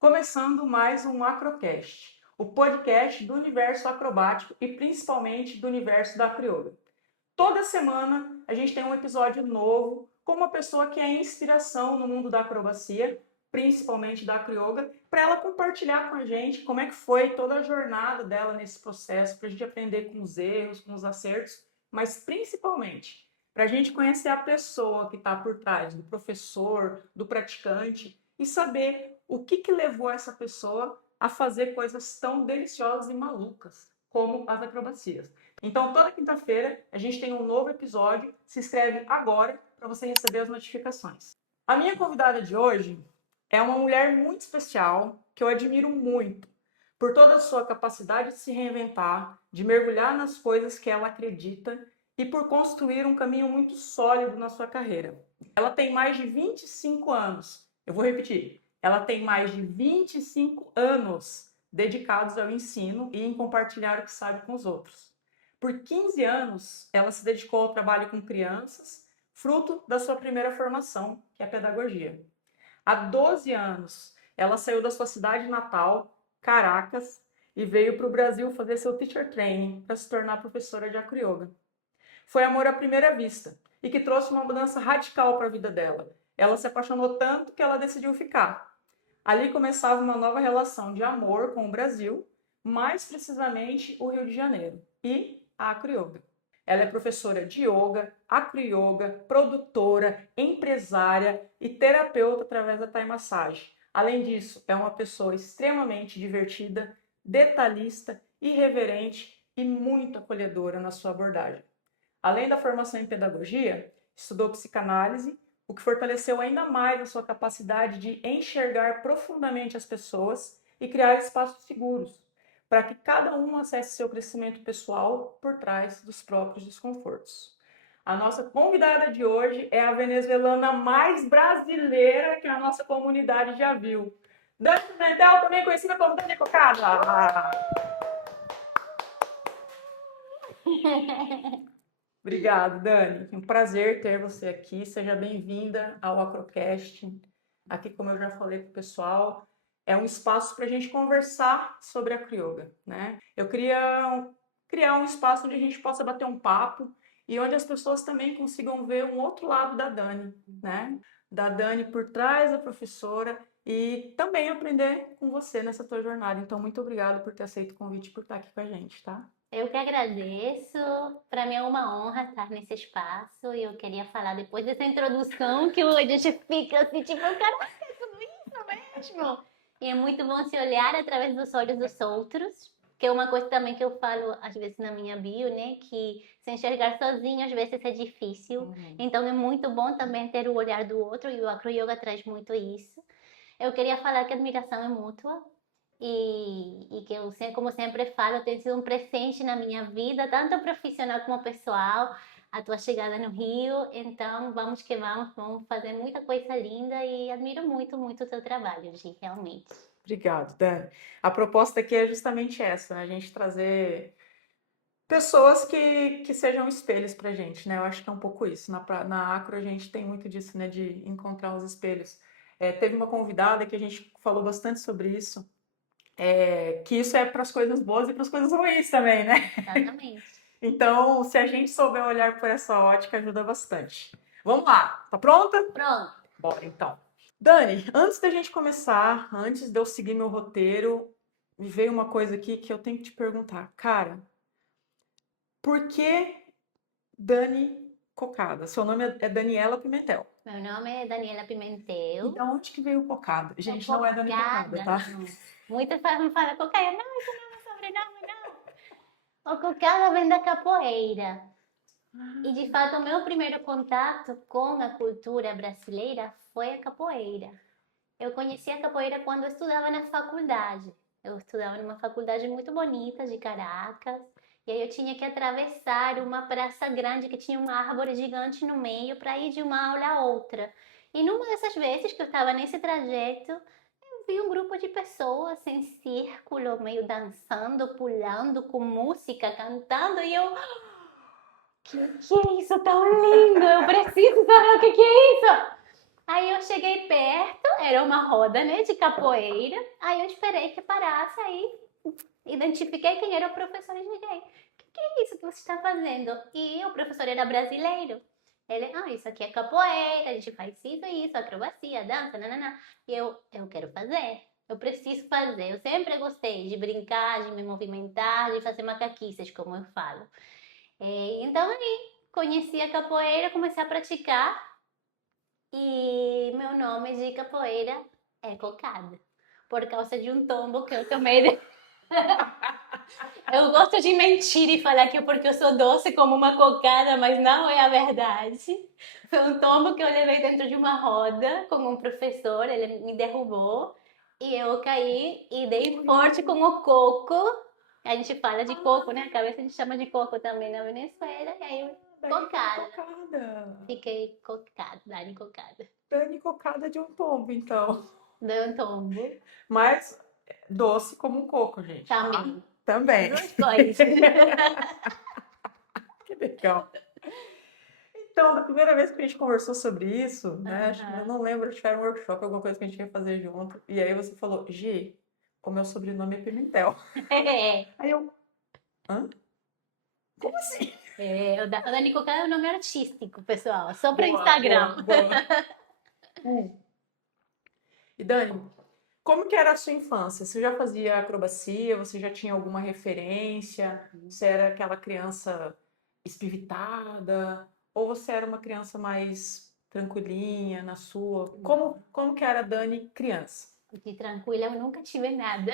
Começando mais um Acrocast, o podcast do universo acrobático e principalmente do universo da crioula. Toda semana a gente tem um episódio novo com uma pessoa que é inspiração no mundo da acrobacia, principalmente da crioula, para ela compartilhar com a gente como é que foi toda a jornada dela nesse processo, para a gente aprender com os erros, com os acertos, mas principalmente para a gente conhecer a pessoa que está por trás, do professor, do praticante, e saber o que levou essa pessoa a fazer coisas tão deliciosas e malucas como as acrobacias. Então, toda quinta-feira a gente tem um novo episódio. Se inscreve agora para você receber as notificações. A minha convidada de hoje é uma mulher muito especial que eu admiro muito por toda a sua capacidade de se reinventar, de mergulhar nas coisas que ela acredita e por construir um caminho muito sólido na sua carreira. Ela tem mais de 25 anos. Eu vou repetir. Ela tem mais de 25 anos dedicados ao ensino e em compartilhar o que sabe com os outros. Por 15 anos, ela se dedicou ao trabalho com crianças, fruto da sua primeira formação, que é a pedagogia. Há 12 anos, ela saiu da sua cidade natal, Caracas, e veio para o Brasil fazer seu teacher training para se tornar professora de acroyoga. Foi amor à primeira vista e que trouxe uma mudança radical para a vida dela. Ela se apaixonou tanto que ela decidiu ficar. Ali começava uma nova relação de amor com o Brasil, mais precisamente o Rio de Janeiro, e a acroyoga. Ela é professora de yoga, acroyoga, produtora, empresária e terapeuta através da Thai Massage. Além disso, é uma pessoa extremamente divertida, detalhista, irreverente e muito acolhedora na sua abordagem. Além da formação em pedagogia, estudou psicanálise, o que fortaleceu ainda mais a sua capacidade de enxergar profundamente as pessoas e criar espaços seguros, para que cada um acesse seu crescimento pessoal por trás dos próprios desconfortos. A nossa convidada de hoje é a venezuelana mais brasileira que a nossa comunidade já viu. Dani Pimentel, também conhecida como Dani Cocada. Obrigado, Dani. É um prazer ter você aqui. Seja bem-vinda ao Acrocast. Aqui, como eu já falei para o pessoal, é um espaço para a gente conversar sobre a crioula, né? Eu queria criar um espaço onde a gente possa bater um papo e onde as pessoas também consigam ver um outro lado da Dani, né? Da Dani por trás da professora e também aprender com você nessa tua jornada. Então, muito obrigada por ter aceito o convite e por estar aqui com a gente, tá? Eu que agradeço. Para mim é uma honra estar nesse espaço e eu queria falar depois dessa introdução que a gente fica assim, tipo, caraca, é tudo isso mesmo? E é muito bom se olhar através dos olhos dos outros, que é uma coisa também que eu falo às vezes na minha bio, né? Que se enxergar sozinho às vezes é difícil. Então é muito bom também ter o olhar do outro e o acroyoga traz muito isso. Eu queria falar que a admiração é mútua e que eu, como sempre falo, tem sido um presente na minha vida, tanto profissional como pessoal, a tua chegada no Rio. Então, vamos que vamos fazer muita coisa linda e admiro muito, muito o teu trabalho, Gi, realmente. Obrigado, Dani. A proposta aqui é justamente essa, né? A gente trazer pessoas que sejam espelhos pra gente, né? Eu acho que é um pouco isso. Na Acro a gente tem muito disso, né? De encontrar os espelhos. Teve uma convidada que a gente falou bastante sobre isso, que isso é para as coisas boas e para as coisas ruins também, né? Exatamente. Então, se a gente souber olhar por essa ótica, ajuda bastante. Vamos lá, tá pronta? Pronto. Bora então. Dani, antes da gente começar, antes de eu seguir meu roteiro, me veio uma coisa aqui que eu tenho que te perguntar. Cara, por que Dani Cocada? Seu nome é Daniela Pimentel. Meu nome é Daniela E Pimentel. da onde que veio o Cocada? Gente, não é Dani Cocada, Cocada, tá? não. Muitas me falam Cocada, não, isso não é meu sobrenome, não. O Cocada vem da capoeira. E de fato, o meu primeiro contato com a cultura brasileira foi a capoeira. Eu conheci a capoeira quando eu estudava na faculdade. Eu estudava numa faculdade muito bonita de Caracas. E aí eu tinha que atravessar uma praça grande que tinha uma árvore gigante no meio para ir de uma aula a outra. E numa dessas vezes que eu estava nesse trajeto, eu vi um grupo de pessoas em círculo, meio dançando, pulando, com música, cantando, e eu, que é isso tão lindo? Eu preciso saber o que é isso! Aí eu cheguei perto, era uma roda, né, de capoeira. Aí eu esperei que parasse, aí identifiquei quem era o professor e cheguei. O que é isso que você está fazendo? E o professor era brasileiro. Ele, isso aqui é capoeira, a gente faz isso, acrobacia, dança, nananã. E eu quero fazer, eu preciso fazer. Eu sempre gostei de brincar, de me movimentar, de fazer macaquices, como eu falo. Então aí conheci a capoeira, comecei a praticar e meu nome de capoeira é Cocada, por causa de um tombo que eu tomei. Eu gosto de mentir e falar que é porque eu sou doce como uma cocada, mas não é a verdade. Foi um tombo que eu levei dentro de uma roda com um professor, ele me derrubou e eu caí e dei forte com o coco. A gente fala de coco, né? A cabeça a gente chama de coco também na Venezuela. E aí, Daí cocada. cocada. Fiquei cocada, Dani cocada. Dani cocada de um tombo, então. Deu um tombo Mas doce como um coco, gente. Tá? também. Também. Duas coisas. Que legal. Então, da primeira vez que a gente conversou sobre isso, né? Eu Aham. não lembro, acho que era um workshop, alguma coisa que a gente ia fazer junto. E aí você falou, Gi, o meu sobrenome é Pimentel. Aí eu, hã? Como assim? O Dani Cocada é o nome artístico, pessoal. Só para Boa, Instagram. boa, boa. E Dani, como que era a sua infância? Você já fazia acrobacia? Você já tinha alguma referência? Você era aquela criança espivitada? Ou você era uma criança mais tranquilinha, na sua? Como que era a Dani criança? De tranquila, eu nunca tive nada.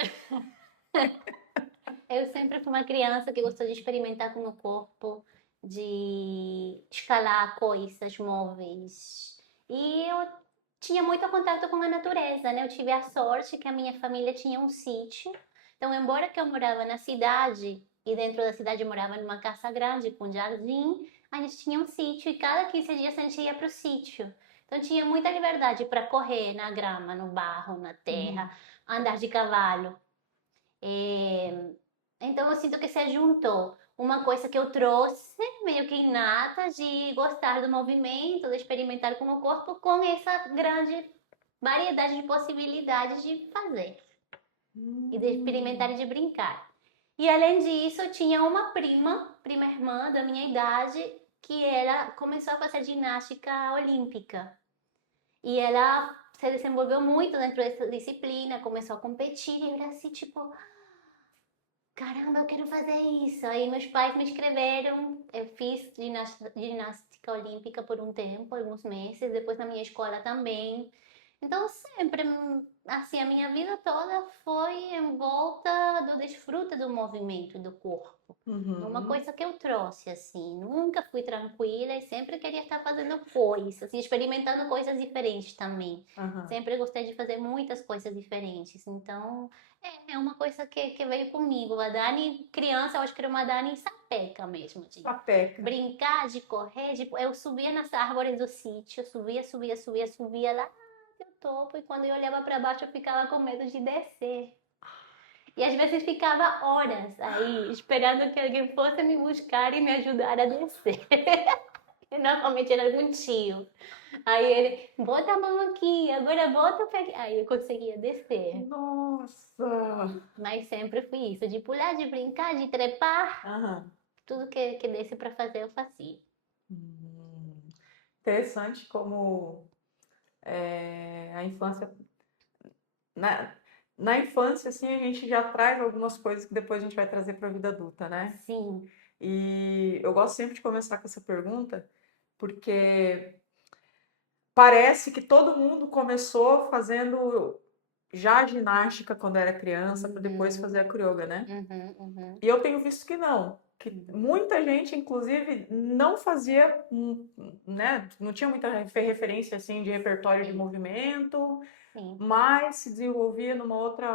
Eu sempre fui uma criança que gostou de experimentar com o corpo, de escalar coisas móveis. E eu tinha muito contato com a natureza, né? Eu tive a sorte que a minha família tinha um sítio. Então, embora que eu morava na cidade, e dentro da cidade eu morava numa casa grande com jardim, a gente tinha um sítio e cada 15 dias a gente ia para o sítio. Então, tinha muita liberdade para correr na grama, no barro, na terra, andar de cavalo. Então eu sinto que se juntou uma coisa que eu trouxe, meio que inata, de gostar do movimento, de experimentar com o corpo, com essa grande variedade de possibilidades de fazer e de experimentar e de brincar. E além disso, eu tinha uma prima irmã da minha idade, que ela começou a fazer ginástica olímpica. E ela se desenvolveu muito dentro dessa disciplina, começou a competir, e eu era assim, tipo, caramba, eu quero fazer isso. Aí meus pais me escreveram, eu fiz ginástica olímpica por um tempo, alguns meses, depois na minha escola também. Então sempre, assim, a minha vida toda foi em volta do desfrute do movimento do corpo. Uma Uhum. coisa que eu trouxe, assim, nunca fui tranquila e sempre queria estar fazendo coisas, assim, experimentando coisas diferentes também. Aham. Sempre gostei de fazer muitas coisas diferentes, então é uma coisa que veio comigo. A Dani, criança, eu acho que era uma Dani sapeca mesmo, de Sapeca. brincar, de correr, eu subia nas árvores do sítio, subia lá no topo, e quando eu olhava para baixo eu ficava com medo de descer. E às vezes ficava horas aí, esperando que alguém fosse me buscar e me ajudar a descer. E normalmente era algum tio. Aí ele, bota a mão aqui, agora bota o pé aqui. Aí eu conseguia descer. Nossa! Mas sempre fui isso, de pular, de brincar, de trepar. Aham. Tudo que desse pra fazer, eu fazia. Hum. Interessante como a infância. Na, na infância, assim, a gente já traz algumas coisas que depois a gente vai trazer para a vida adulta, né? Sim. E eu gosto sempre de começar com essa pergunta, porque parece que todo mundo começou fazendo já ginástica quando era criança, para depois fazer a yoga, né? Uhum. E eu tenho visto que não, que muita gente, inclusive, não fazia, né? Não tinha muita referência assim de repertório de Sim, movimento, sim, mas se desenvolvia num outro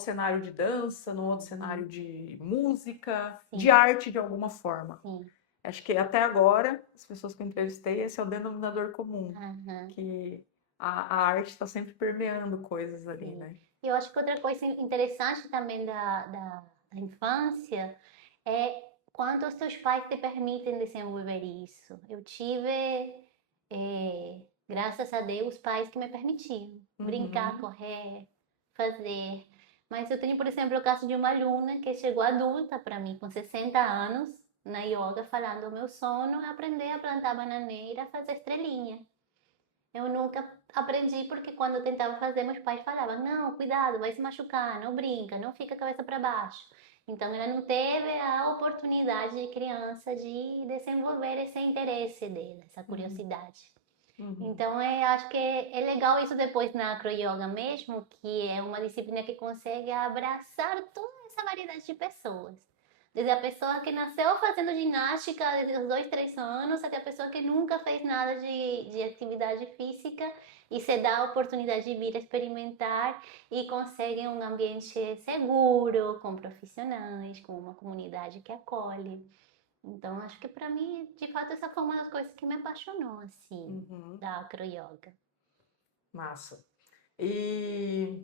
cenário de dança, num outro cenário de música, de sim, arte de alguma forma. sim. Acho que até agora, as pessoas que eu entrevistei, esse é o denominador comum, Aham, que a arte está sempre permeando coisas ali, sim. né? E eu acho que outra coisa interessante também da infância é quanto os teus pais te permitem desenvolver isso. Eu tive graças a Deus, pais que me permitiam brincar, Uhum. correr, fazer. Mas eu tenho, por exemplo, o caso de uma aluna que chegou adulta para mim, com 60 anos, na yoga, falando: o meu sonho é aprender a plantar bananeira, fazer estrelinha. Eu nunca aprendi porque quando eu tentava fazer, meus pais falavam: não, cuidado, vai se machucar, não brinca, não fica a cabeça para baixo. Então ela não teve a oportunidade de criança de desenvolver esse interesse dela, essa Uhum. curiosidade. Uhum. Então, acho que é legal isso depois na acroyoga mesmo, que é uma disciplina que consegue abraçar toda essa variedade de pessoas. Desde a pessoa que nasceu fazendo ginástica desde os 2, 3 anos, até a pessoa que nunca fez nada de atividade física e se dá a oportunidade de vir experimentar e consegue um ambiente seguro, com profissionais, com uma comunidade que acolhe. Então, acho que para mim, de fato, essa foi uma das coisas que me apaixonou, assim, Uhum. da acroyoga. Massa. E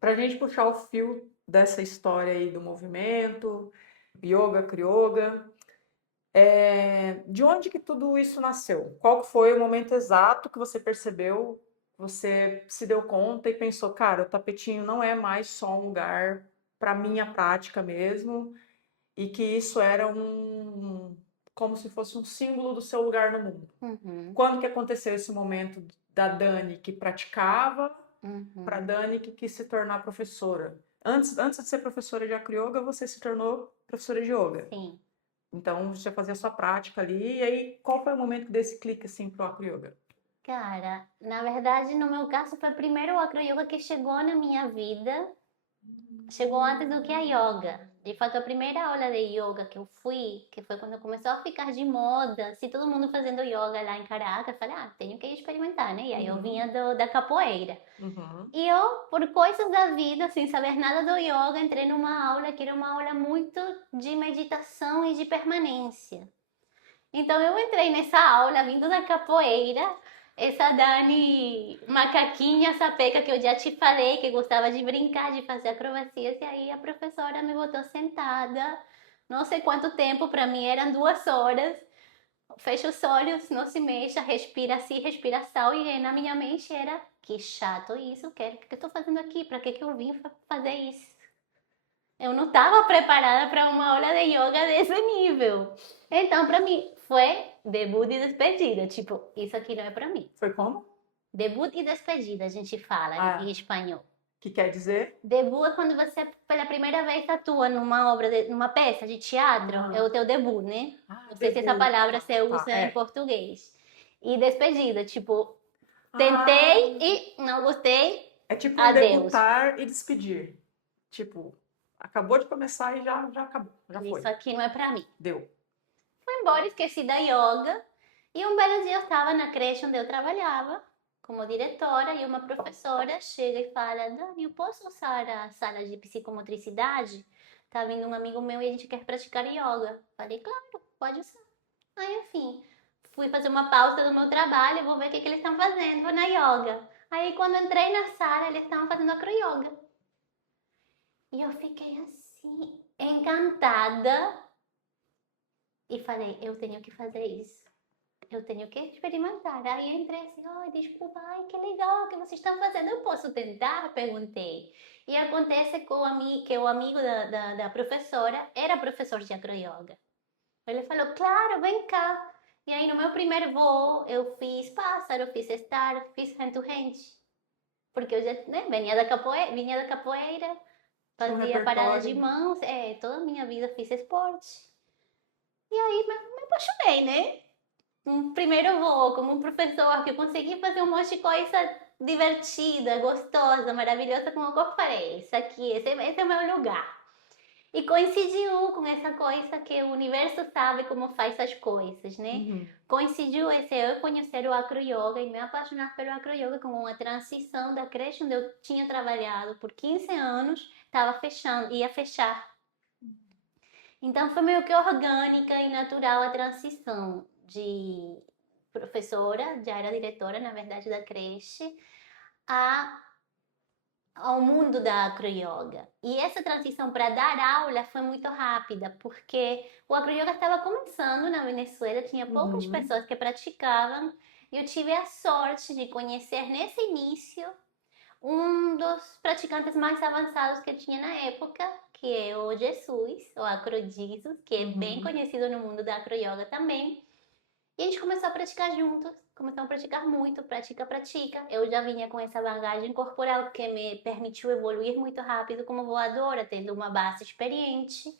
para a gente puxar o fio dessa história aí do movimento, yoga, crioga, de onde que tudo isso nasceu? Qual foi o momento exato que você percebeu, você se deu conta e pensou, cara, o tapetinho não é mais só um lugar para minha prática mesmo, e que isso era como se fosse um símbolo do seu lugar no mundo. Uhum, Quando que aconteceu esse momento da Dani que praticava para a uhum. Dani que quis se tornar professora? Antes de ser professora de acro yoga, você se tornou professora de yoga. Sim. Então, você fazia a sua prática ali. E aí, qual foi o momento desse clique assim pro acro yoga? Cara, na verdade, no meu caso, foi primeiro o acroyoga que chegou na minha vida. Chegou antes do que a yoga. De fato, a primeira aula de yoga que eu fui, que foi quando começou a ficar de moda, se todo mundo fazendo yoga lá em Caracas, eu falei: tenho que experimentar, né? E aí eu vinha Uhum, da capoeira. uhum, E eu, por coisas da vida, sem saber nada do yoga, entrei numa aula que era uma aula muito de meditação e de permanência. Então eu entrei nessa aula vindo da capoeira, essa Dani macaquinha sapeca que eu já te falei, que gostava de brincar, de fazer acrobacias, e aí a professora me botou sentada, não sei quanto tempo, para mim eram 2 horas. Fecha os olhos, não se mexa, respira assim, respiração, e na minha mente era: que chato isso, o que eu estou fazendo aqui? Para que eu vim fazer isso? Eu não estava preparada para uma aula de yoga desse nível. Então, para mim, foi debut e despedida. Tipo, isso aqui não é para mim. foi como? Debut e despedida, a gente fala em Ah, espanhol. que quer dizer? Debut é quando você, pela primeira vez, atua numa obra, numa peça de teatro. É Ah, o teu debut, né? ah, Não sei se essa debut. palavra Tá, você tá, usa em é. português. E despedida, tipo, tentei Ah, e não gostei, é tipo um adeus. debutar e despedir. Tipo, acabou de começar e já acabou, já Isso foi. aqui não é pra mim. Deu. Fui embora, esqueci da yoga. E um belo dia eu estava na creche onde eu trabalhava, como diretora, e uma professora chega e fala: Dani, eu posso usar a sala de psicomotricidade? Tá vindo um amigo meu e a gente quer praticar yoga. Falei: claro, pode usar. Aí, enfim, fui fazer uma pausa do meu trabalho, vou ver o que eles estão fazendo na yoga. Aí, quando entrei na sala, eles estavam fazendo acro yoga. E eu fiquei assim, encantada, e falei: eu tenho que fazer isso. Eu tenho que experimentar. Aí eu entrei assim: ai, desculpa, ai, que legal que vocês estão fazendo. Eu posso tentar? Perguntei. E acontece que o amigo da professora era professor de acroyoga. Ele falou: claro, vem cá. E aí no meu primeiro voo eu fiz pássaro, fiz estar, fiz hand to hand. Porque eu já, né, vinha da capoeira, Tinha um fazia paradas de repertório. mãos, toda a minha vida fiz esporte. E aí me apaixonei, né? Um primeiro voo como um professor que eu consegui fazer um monte de coisa divertida, gostosa, maravilhosa, como eu falei, isso aqui, esse é o meu lugar. E coincidiu com essa coisa que o universo sabe como faz as coisas, né? Uhum. Coincidiu esse eu conhecer o acro yoga e me apaixonar pelo acro yoga como uma transição da creche onde eu tinha trabalhado por 15 anos, estava fechando, ia fechar. Então foi meio que orgânica e natural a transição de professora, já era diretora, na verdade, da creche, a, ao mundo da acroyoga. E essa transição para dar aula foi muito rápida, porque o acroyoga estava começando na Venezuela, tinha poucas Uhum. pessoas que praticavam, eu tive a sorte de conhecer nesse início um dos praticantes mais avançados que tinha na época, que é o Jesus, o Acro-Jesus, que é bem conhecido no mundo da acro-yoga também. E a gente começou a praticar juntos, começamos a praticar muito, pratica. Eu já vinha com essa bagagem corporal que me permitiu evoluir muito rápido como voadora, tendo uma base experiente.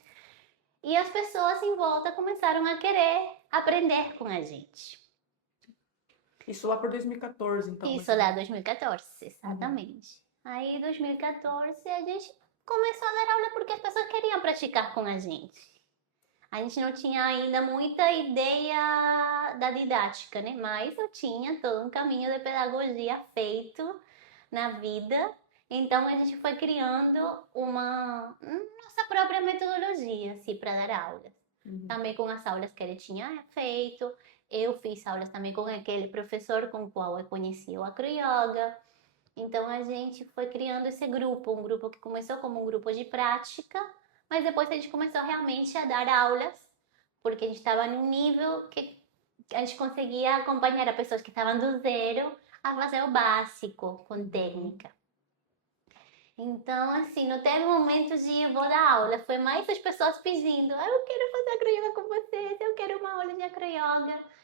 E as pessoas em volta começaram a querer aprender com a gente. Isso lá por 2014, então. Isso lá, 2014, exatamente. Aí, em 2014, a gente começou a dar aula porque as pessoas queriam praticar com a gente. A gente não tinha ainda muita ideia da didática, né? Mas eu tinha todo um caminho de pedagogia feito na vida. Então, a gente foi criando uma nossa própria metodologia, assim, para dar aulas. Também com as aulas que ele tinha feito. Eu fiz aulas também com aquele professor com o qual eu conheci o acro-yoga. Então a gente foi criando esse grupo, um grupo que começou como um grupo de prática, mas depois a gente começou realmente a dar aulas, porque a gente estava num nível que a gente conseguia acompanhar as pessoas que estavam do zero a fazer o básico com técnica. Então, assim, não teve momento de eu vou dar aula, foi mais as pessoas pedindo, eu quero fazer acro-yoga com vocês, eu quero uma aula de acro-yoga.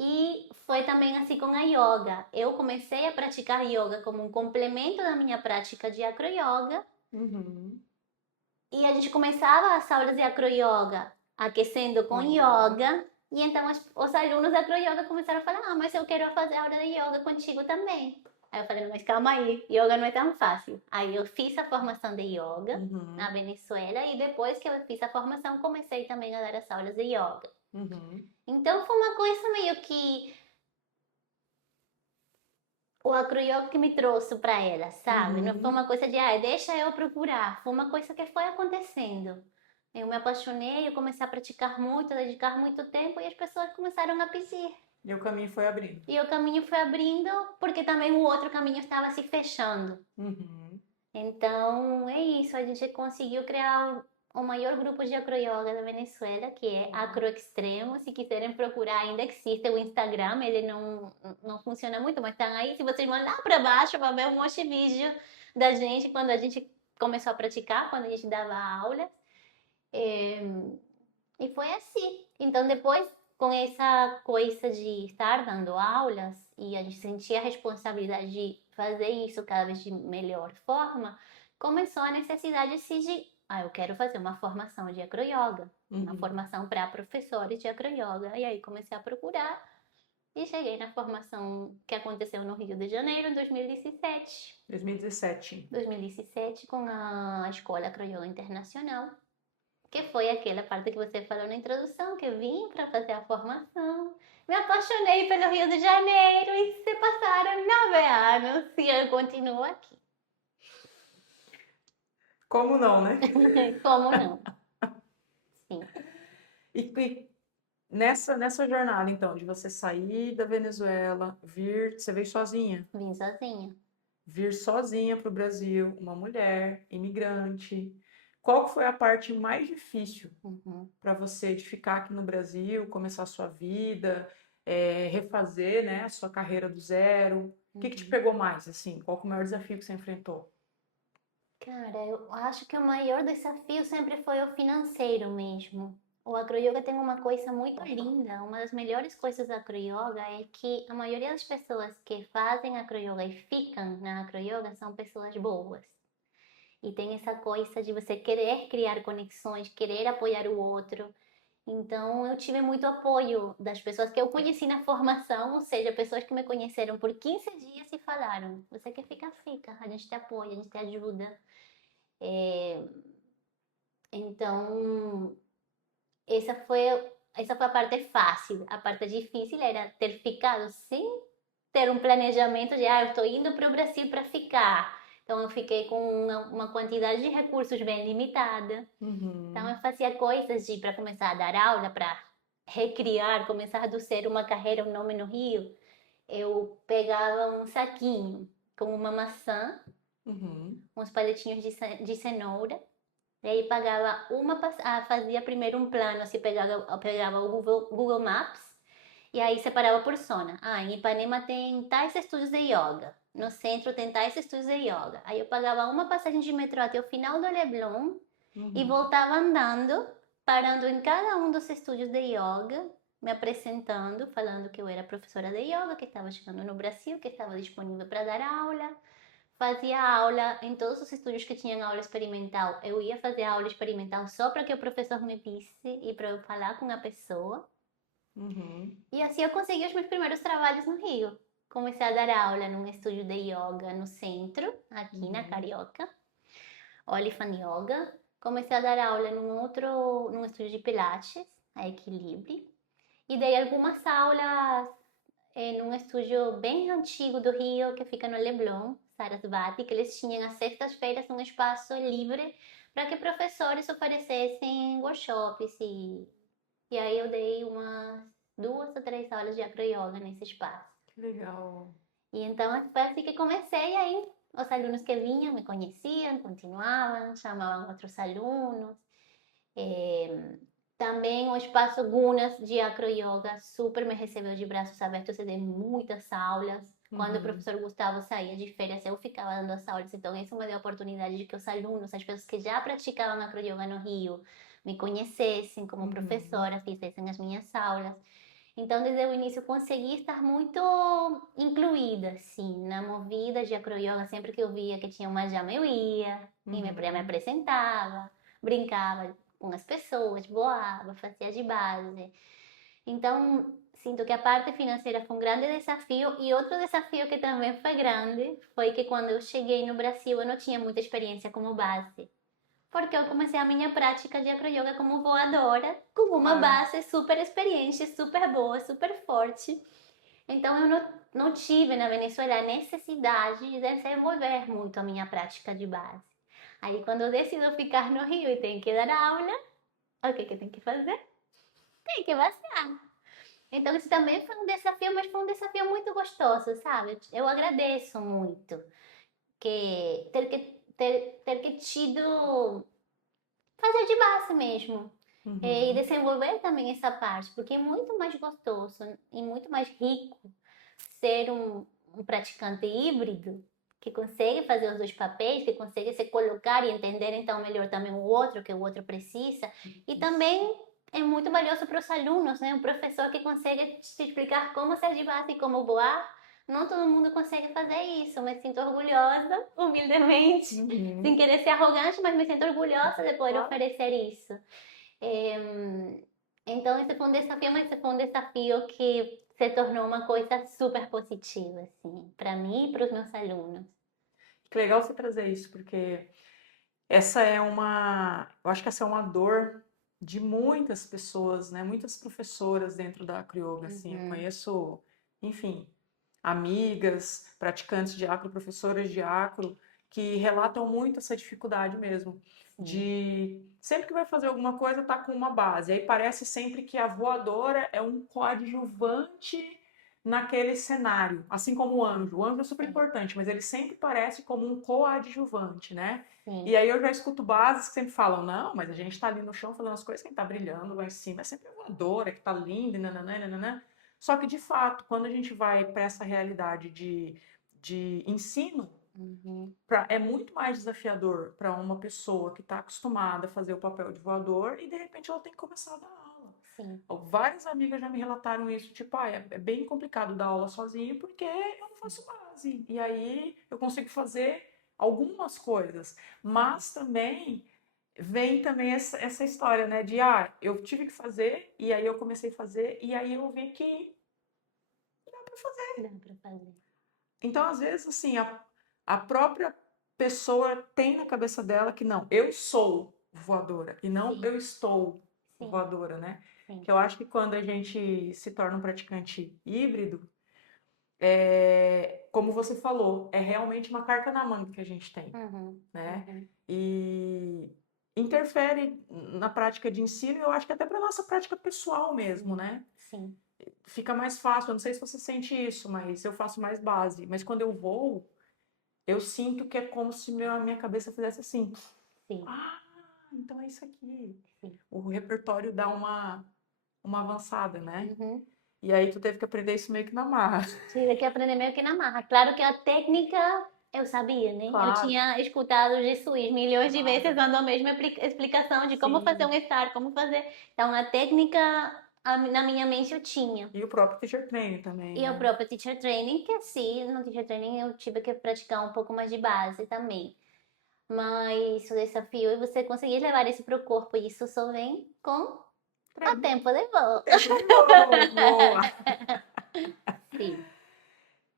E foi também assim com a yoga. Eu comecei a praticar yoga como um complemento da minha prática de acro-yoga. E a gente começava as aulas de acro-yoga aquecendo com yoga. E então os alunos da acro-yoga começaram a falar, mas eu quero fazer aula de yoga contigo também. Aí eu falei, mas calma aí, yoga não é tão fácil. Aí eu fiz a formação de yoga na Venezuela e depois que eu fiz a formação, comecei também a dar as aulas de yoga. Então foi uma coisa meio que o acro-yoga que me trouxe para ela, sabe? Não foi uma coisa de, deixa eu procurar. Foi uma coisa que foi acontecendo. Eu me apaixonei, eu comecei a praticar muito, a dedicar muito tempo e as pessoas começaram a pedir. E o caminho foi abrindo. E o caminho foi abrindo porque também o outro caminho estava se fechando. Então é isso, a gente conseguiu criar o maior grupo de acro-yoga da Venezuela, que é Acro Extremo. Se quiserem procurar, ainda existe o Instagram, ele não funciona muito, mas estão aí. Se vocês vão lá para baixo, vai ver um monte de vídeo da gente quando a gente começou a praticar, quando a gente dava aula. E foi assim. Então, depois, com essa coisa de estar dando aulas e a gente sentia a responsabilidade de fazer isso cada vez de melhor forma, começou a necessidade assim, de eu quero fazer uma formação de acro-yoga, uma formação para professores de acro-yoga. E aí comecei a procurar e cheguei na formação que aconteceu no Rio de Janeiro em 2017. 2017, com a Escola Acro-Yoga Internacional, que foi aquela parte que você falou na introdução, que eu vim para fazer a formação. Me apaixonei pelo Rio de Janeiro e se passaram 9 anos e eu continuo aqui. Como não, né? Como não? Sim. E nessa jornada, então, de você sair da Venezuela, você veio sozinha? Vim sozinha. Vir sozinha para o Brasil, uma mulher, imigrante. Qual foi a parte mais difícil para você de ficar aqui no Brasil, começar a sua vida, refazer, né, a sua carreira do zero? O que te pegou mais, assim? Qual foi o maior desafio que você enfrentou? Cara, eu acho que o maior desafio sempre foi o financeiro mesmo. O acro-yoga tem uma coisa muito linda. Uma das melhores coisas do acro-yoga é que a maioria das pessoas que fazem acro-yoga e ficam na acro-yoga são pessoas boas. E tem essa coisa de você querer criar conexões, querer apoiar o outro. Então, eu tive muito apoio das pessoas que eu conheci na formação, ou seja, pessoas que me conheceram por 15 dias e falaram: você quer ficar, fica, a gente te apoia, a gente te ajuda. Então, essa foi a parte fácil. A parte difícil era ter ficado sem ter um planejamento de, eu estou indo para o Brasil para ficar. Então, eu fiquei com uma quantidade de recursos bem limitada. Então, eu fazia coisas para começar a dar aula, para recriar, começar do zero uma carreira, um nome no Rio. Eu pegava um saquinho com uma maçã, uns palitinhos de cenoura, e aí fazia primeiro um plano, assim, pegava o Google Maps E aí separava por zona. Ah, em Ipanema tem tais estúdios de yoga. No centro tem tais estúdios de yoga. Aí eu pagava uma passagem de metrô até o final do Leblon e Uhum. voltava andando, parando em cada um dos estúdios de yoga, me apresentando, falando que eu era professora de yoga, que estava chegando no Brasil, que estava disponível para dar aula. Fazia aula em todos os estúdios que tinham aula experimental. Eu ia fazer aula experimental só para que o professor me visse e para eu falar com a pessoa. Uhum. E assim eu consegui os meus primeiros trabalhos no Rio. Comecei a dar aula num estúdio de yoga no centro, aqui na Uhum. Carioca, Olifant Yoga. Comecei a dar aula num estúdio de Pilates, a Equilibre. E dei algumas aulas num estúdio bem antigo do Rio, que fica no Leblon, Sarasvati, que eles tinham às sextas-feiras um espaço livre para que professores oferecessem workshops e aí eu dei umas 2 ou 3 aulas de acro-yoga nesse espaço. Que legal. E então foi assim que comecei, aí os alunos que vinham me conheciam, continuavam, chamavam outros alunos. Também o espaço Gunas de acro-yoga super me recebeu de braços abertos, eu dei muitas aulas. Quando o Uhum. professor Gustavo saía de férias, eu ficava dando as aulas. Então, isso me deu a oportunidade de que os alunos, as pessoas que já praticavam acro-yoga no Rio, me conhecessem como Uhum. professora, fizessem as minhas aulas. Então, desde o início, eu consegui estar muito incluída, assim, na movida de acro-yoga. Sempre que eu via que tinha uma jama, eu ia e me Uhum. apresentava, brincava com as pessoas, boava, fazia de base. Então, sinto que a parte financeira foi um grande desafio. E outro desafio que também foi grande foi que quando eu cheguei no Brasil, eu não tinha muita experiência como base. Porque eu comecei a minha prática de acroyoga como voadora, com uma Claro. base super experiente, super boa, super forte. Então eu não tive na Venezuela a necessidade de desenvolver muito a minha prática de base. Aí quando eu decido ficar no Rio e tenho que dar aula, o que eu tenho que fazer? Tem que vaciar. Então isso também foi um desafio, mas foi um desafio muito gostoso, sabe? Eu agradeço muito que ter que tido fazer de base mesmo. E Uhum. desenvolver também essa parte, porque é muito mais gostoso e muito mais rico ser um praticante híbrido que consegue fazer os dois papéis, que consegue se colocar e entender então melhor também o outro, que o outro precisa. E também é muito valioso para os alunos, né? Um professor que consegue te explicar como ser de base e como voar. Não todo mundo consegue fazer isso. Me sinto orgulhosa, humildemente, sem Uhum. querer ser arrogante, mas me sinto orgulhosa de poder Claro. oferecer isso. Então, esse foi um desafio, mas esse foi um desafio que se tornou uma coisa super positiva, assim, para mim e para os meus alunos. Que legal você trazer isso, porque essa é eu acho que essa é uma dor de muitas pessoas, né? Muitas professoras dentro da acroyoga, assim. Eu Uhum, conheço, enfim, amigas, praticantes de acro, professoras de acro, que relatam muito essa dificuldade mesmo, sim, de sempre que vai fazer alguma coisa tá com uma base. Aí parece sempre que a voadora é um coadjuvante naquele cenário, assim como o anjo. O anjo é super sim, importante, mas ele sempre parece como um coadjuvante, né? E sim, aí eu já escuto bases que sempre falam, não, mas a gente tá ali no chão fazendo as coisas, quem tá brilhando lá em cima é sempre a voadora, que tá linda, nananã, nananã. Só que, de fato, quando a gente vai para essa realidade de ensino, uhum, é muito mais desafiador para uma pessoa que está acostumada a fazer o papel de voador e, de repente, ela tem que começar a dar aula. sim, Várias amigas já me relataram isso, tipo, é bem complicado dar aula sozinho porque eu não faço base. E aí eu consigo fazer algumas coisas, sim, mas também vem também essa história, né, de, eu tive que fazer, e aí eu comecei a fazer, e aí eu vi que dá para fazer. dá para fazer. Então, às vezes, assim, a própria pessoa tem na cabeça dela que não, eu sou voadora e não Sim, eu estou sim, voadora, né? sim, Que eu acho que quando a gente se torna um praticante híbrido, como você falou, é realmente uma carta na manga que a gente tem, uhum, né? uhum, E interfere na prática de ensino, e eu acho que até para nossa prática pessoal mesmo, sim, né? sim, Fica mais fácil. Eu não sei se você sente isso, mas eu faço mais base. Mas quando eu vou, eu sinto que é como se a minha cabeça fizesse assim. sim, Ah, então é isso aqui. sim, O repertório dá uma avançada, né? uhum. E aí tu teve que aprender isso meio que na marra. Tive que aprender meio que na marra. Claro que a técnica eu sabia, né? Eu Claro, tinha escutado o Jesus milhões de vezes claro. dando a mesma explicação de como fazer Sim. um estar, como fazer. Então, a técnica na minha mente eu tinha. E o próprio teacher training também, E o né? próprio teacher training, que assim, no teacher training eu tive que praticar um pouco mais de base também. Mas o desafio é você conseguir levar isso para o corpo, e isso só vem com o Treino. tempo de voo. Tempo de voo, boa. Sim.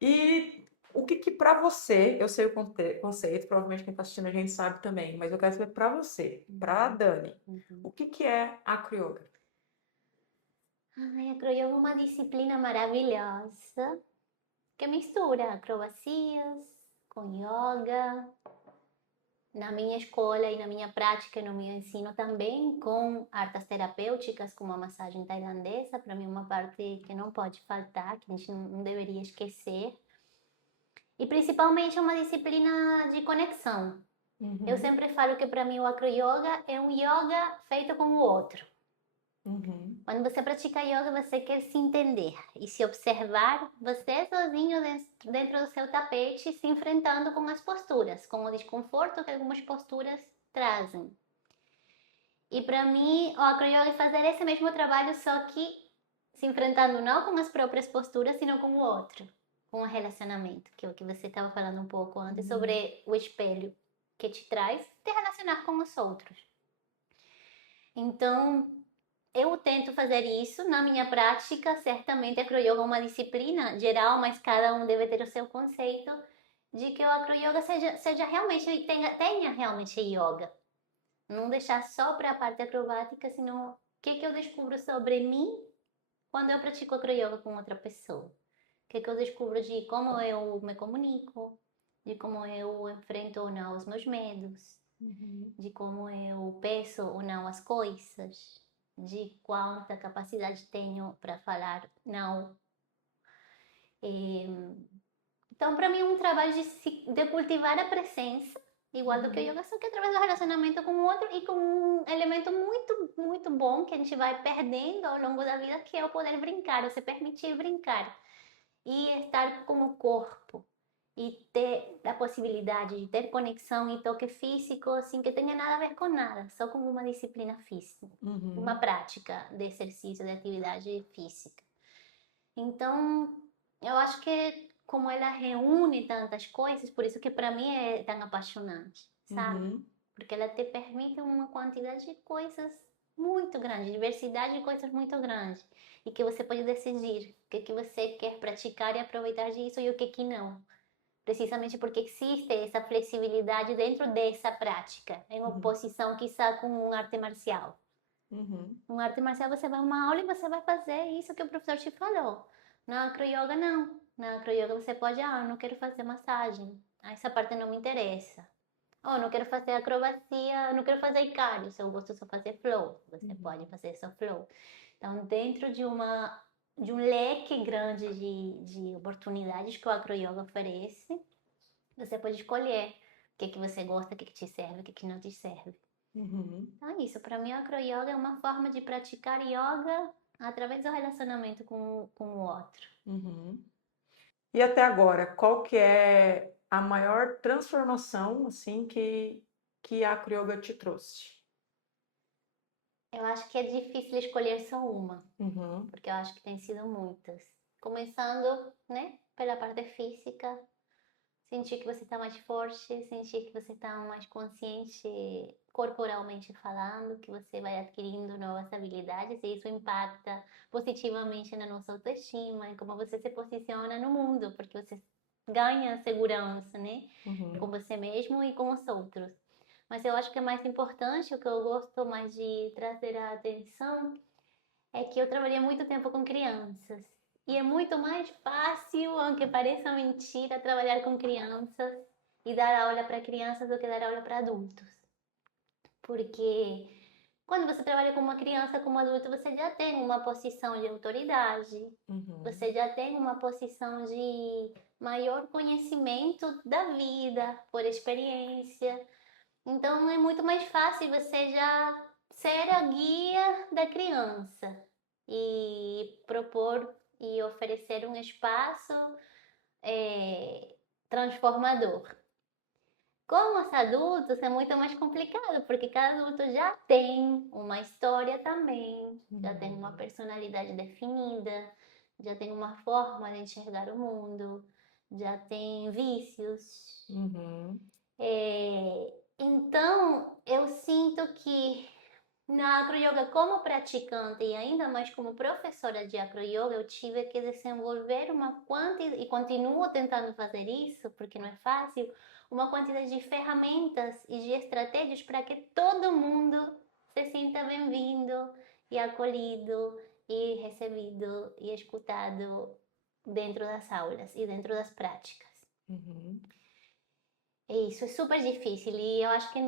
E o que que pra você, eu sei o conceito, provavelmente quem tá assistindo a gente sabe também, mas eu quero saber pra você, pra Dani, Uhum. o que que é acroyoga? Ai, a acroyoga é uma disciplina maravilhosa que mistura acrobacias com yoga, na minha escola e na minha prática, no meu ensino também, com artes terapêuticas, como a massagem tailandesa, para mim é uma parte que não pode faltar, que a gente não deveria esquecer. E principalmente é uma disciplina de conexão. Eu Uhum, sempre falo que para mim o acroyoga é um yoga feito com o outro. uhum, Quando você pratica yoga, você quer se entender e se observar você sozinho dentro do seu tapete, se enfrentando com as posturas, com o desconforto que algumas posturas trazem. E para mim, o acroyoga é fazer esse mesmo trabalho, só que se enfrentando não com as próprias posturas, sino com o outro, com o relacionamento, que é o que você estava falando um pouco antes uhum, sobre o espelho que te traz te relacionar com os outros. Então, eu tento fazer isso na minha prática. Certamente, a acroyoga é uma disciplina geral, mas cada um deve ter o seu conceito de que o acroyoga seja realmente, tenha realmente yoga. Não deixar só para a parte acrobática, senão o que eu descubro sobre mim quando eu pratico acroyoga com outra pessoa. O que eu descubro de como eu me comunico, de como eu enfrento ou não os meus medos, uhum, de como eu peço ou não as coisas, de quanta capacidade tenho para falar não. E, então, para mim, é um trabalho de cultivar a presença, igual do que o uhum, yoga, só que através do relacionamento com o outro e com um elemento muito, muito bom que a gente vai perdendo ao longo da vida, que é o poder brincar, você permitir brincar e estar com o corpo e ter a possibilidade de ter conexão e toque físico, assim, que tenha nada a ver com nada, só com uma disciplina física, uma uhum, prática de exercício, de atividade física. Então, eu acho que como ela reúne tantas coisas, por isso que para mim é tão apaixonante, sabe? uhum, Porque ela te permite uma quantidade de coisas muito grande, diversidade de coisas muito grande, e que você pode decidir o que você quer praticar e aproveitar disso e o que não. Precisamente porque existe essa flexibilidade dentro dessa prática, em uhum, oposição, quizá, com uma arte marcial. uhum, Uma arte marcial você vai a uma aula e você vai fazer isso que o professor te falou. Na acroyoga não. Na acroyoga você pode, eu não quero fazer massagem. Essa parte não me interessa. Oh, não quero fazer acrobacia, não quero fazer icaro, se eu gosto só fazer flow. Você pode uhum, fazer só flow. Então, dentro de um leque grande de oportunidades que o acroyoga oferece, você pode escolher o que você gosta, o que te serve, o que não te serve. uhum, Então é isso, para mim a acroyoga é uma forma de praticar yoga através do relacionamento com o outro. uhum. E até agora, qual que é a maior transformação, assim, que a acroyoga te trouxe? Eu acho que é difícil escolher só uma, Uhum, porque eu acho que tem sido muitas. Começando, né, pela parte física, sentir que você está mais forte, sentir que você está mais consciente corporalmente falando, que você vai adquirindo novas habilidades e isso impacta positivamente na nossa autoestima e como você se posiciona no mundo, porque você ganha segurança, né, com uhum, você mesmo e com os outros. Mas eu acho que é mais importante, o que eu gosto mais de trazer a atenção é que eu trabalhei muito tempo com crianças. E é muito mais fácil, aunque pareça mentira, trabalhar com crianças e dar aula para crianças do que dar aula para adultos. Porque quando você trabalha com uma criança, como adulto, você já tem uma posição de autoridade, uhum, você já tem uma posição de maior conhecimento da vida, por experiência. Então é muito mais fácil você já ser a guia da criança e propor e oferecer um espaço transformador. Com os adultos é muito mais complicado, porque cada adulto já tem uma história também, já tem uma personalidade definida, já tem uma forma de enxergar o mundo, já tem vícios. Então, eu sinto que na acroyoga, como praticante e ainda mais como professora de acroyoga, eu tive que desenvolver uma quantidade, e continuo tentando fazer isso, porque não é fácil, uma quantidade de ferramentas e de estratégias para que todo mundo se sinta bem-vindo e acolhido e recebido e escutado dentro das aulas e dentro das práticas. Isso é super difícil e eu acho que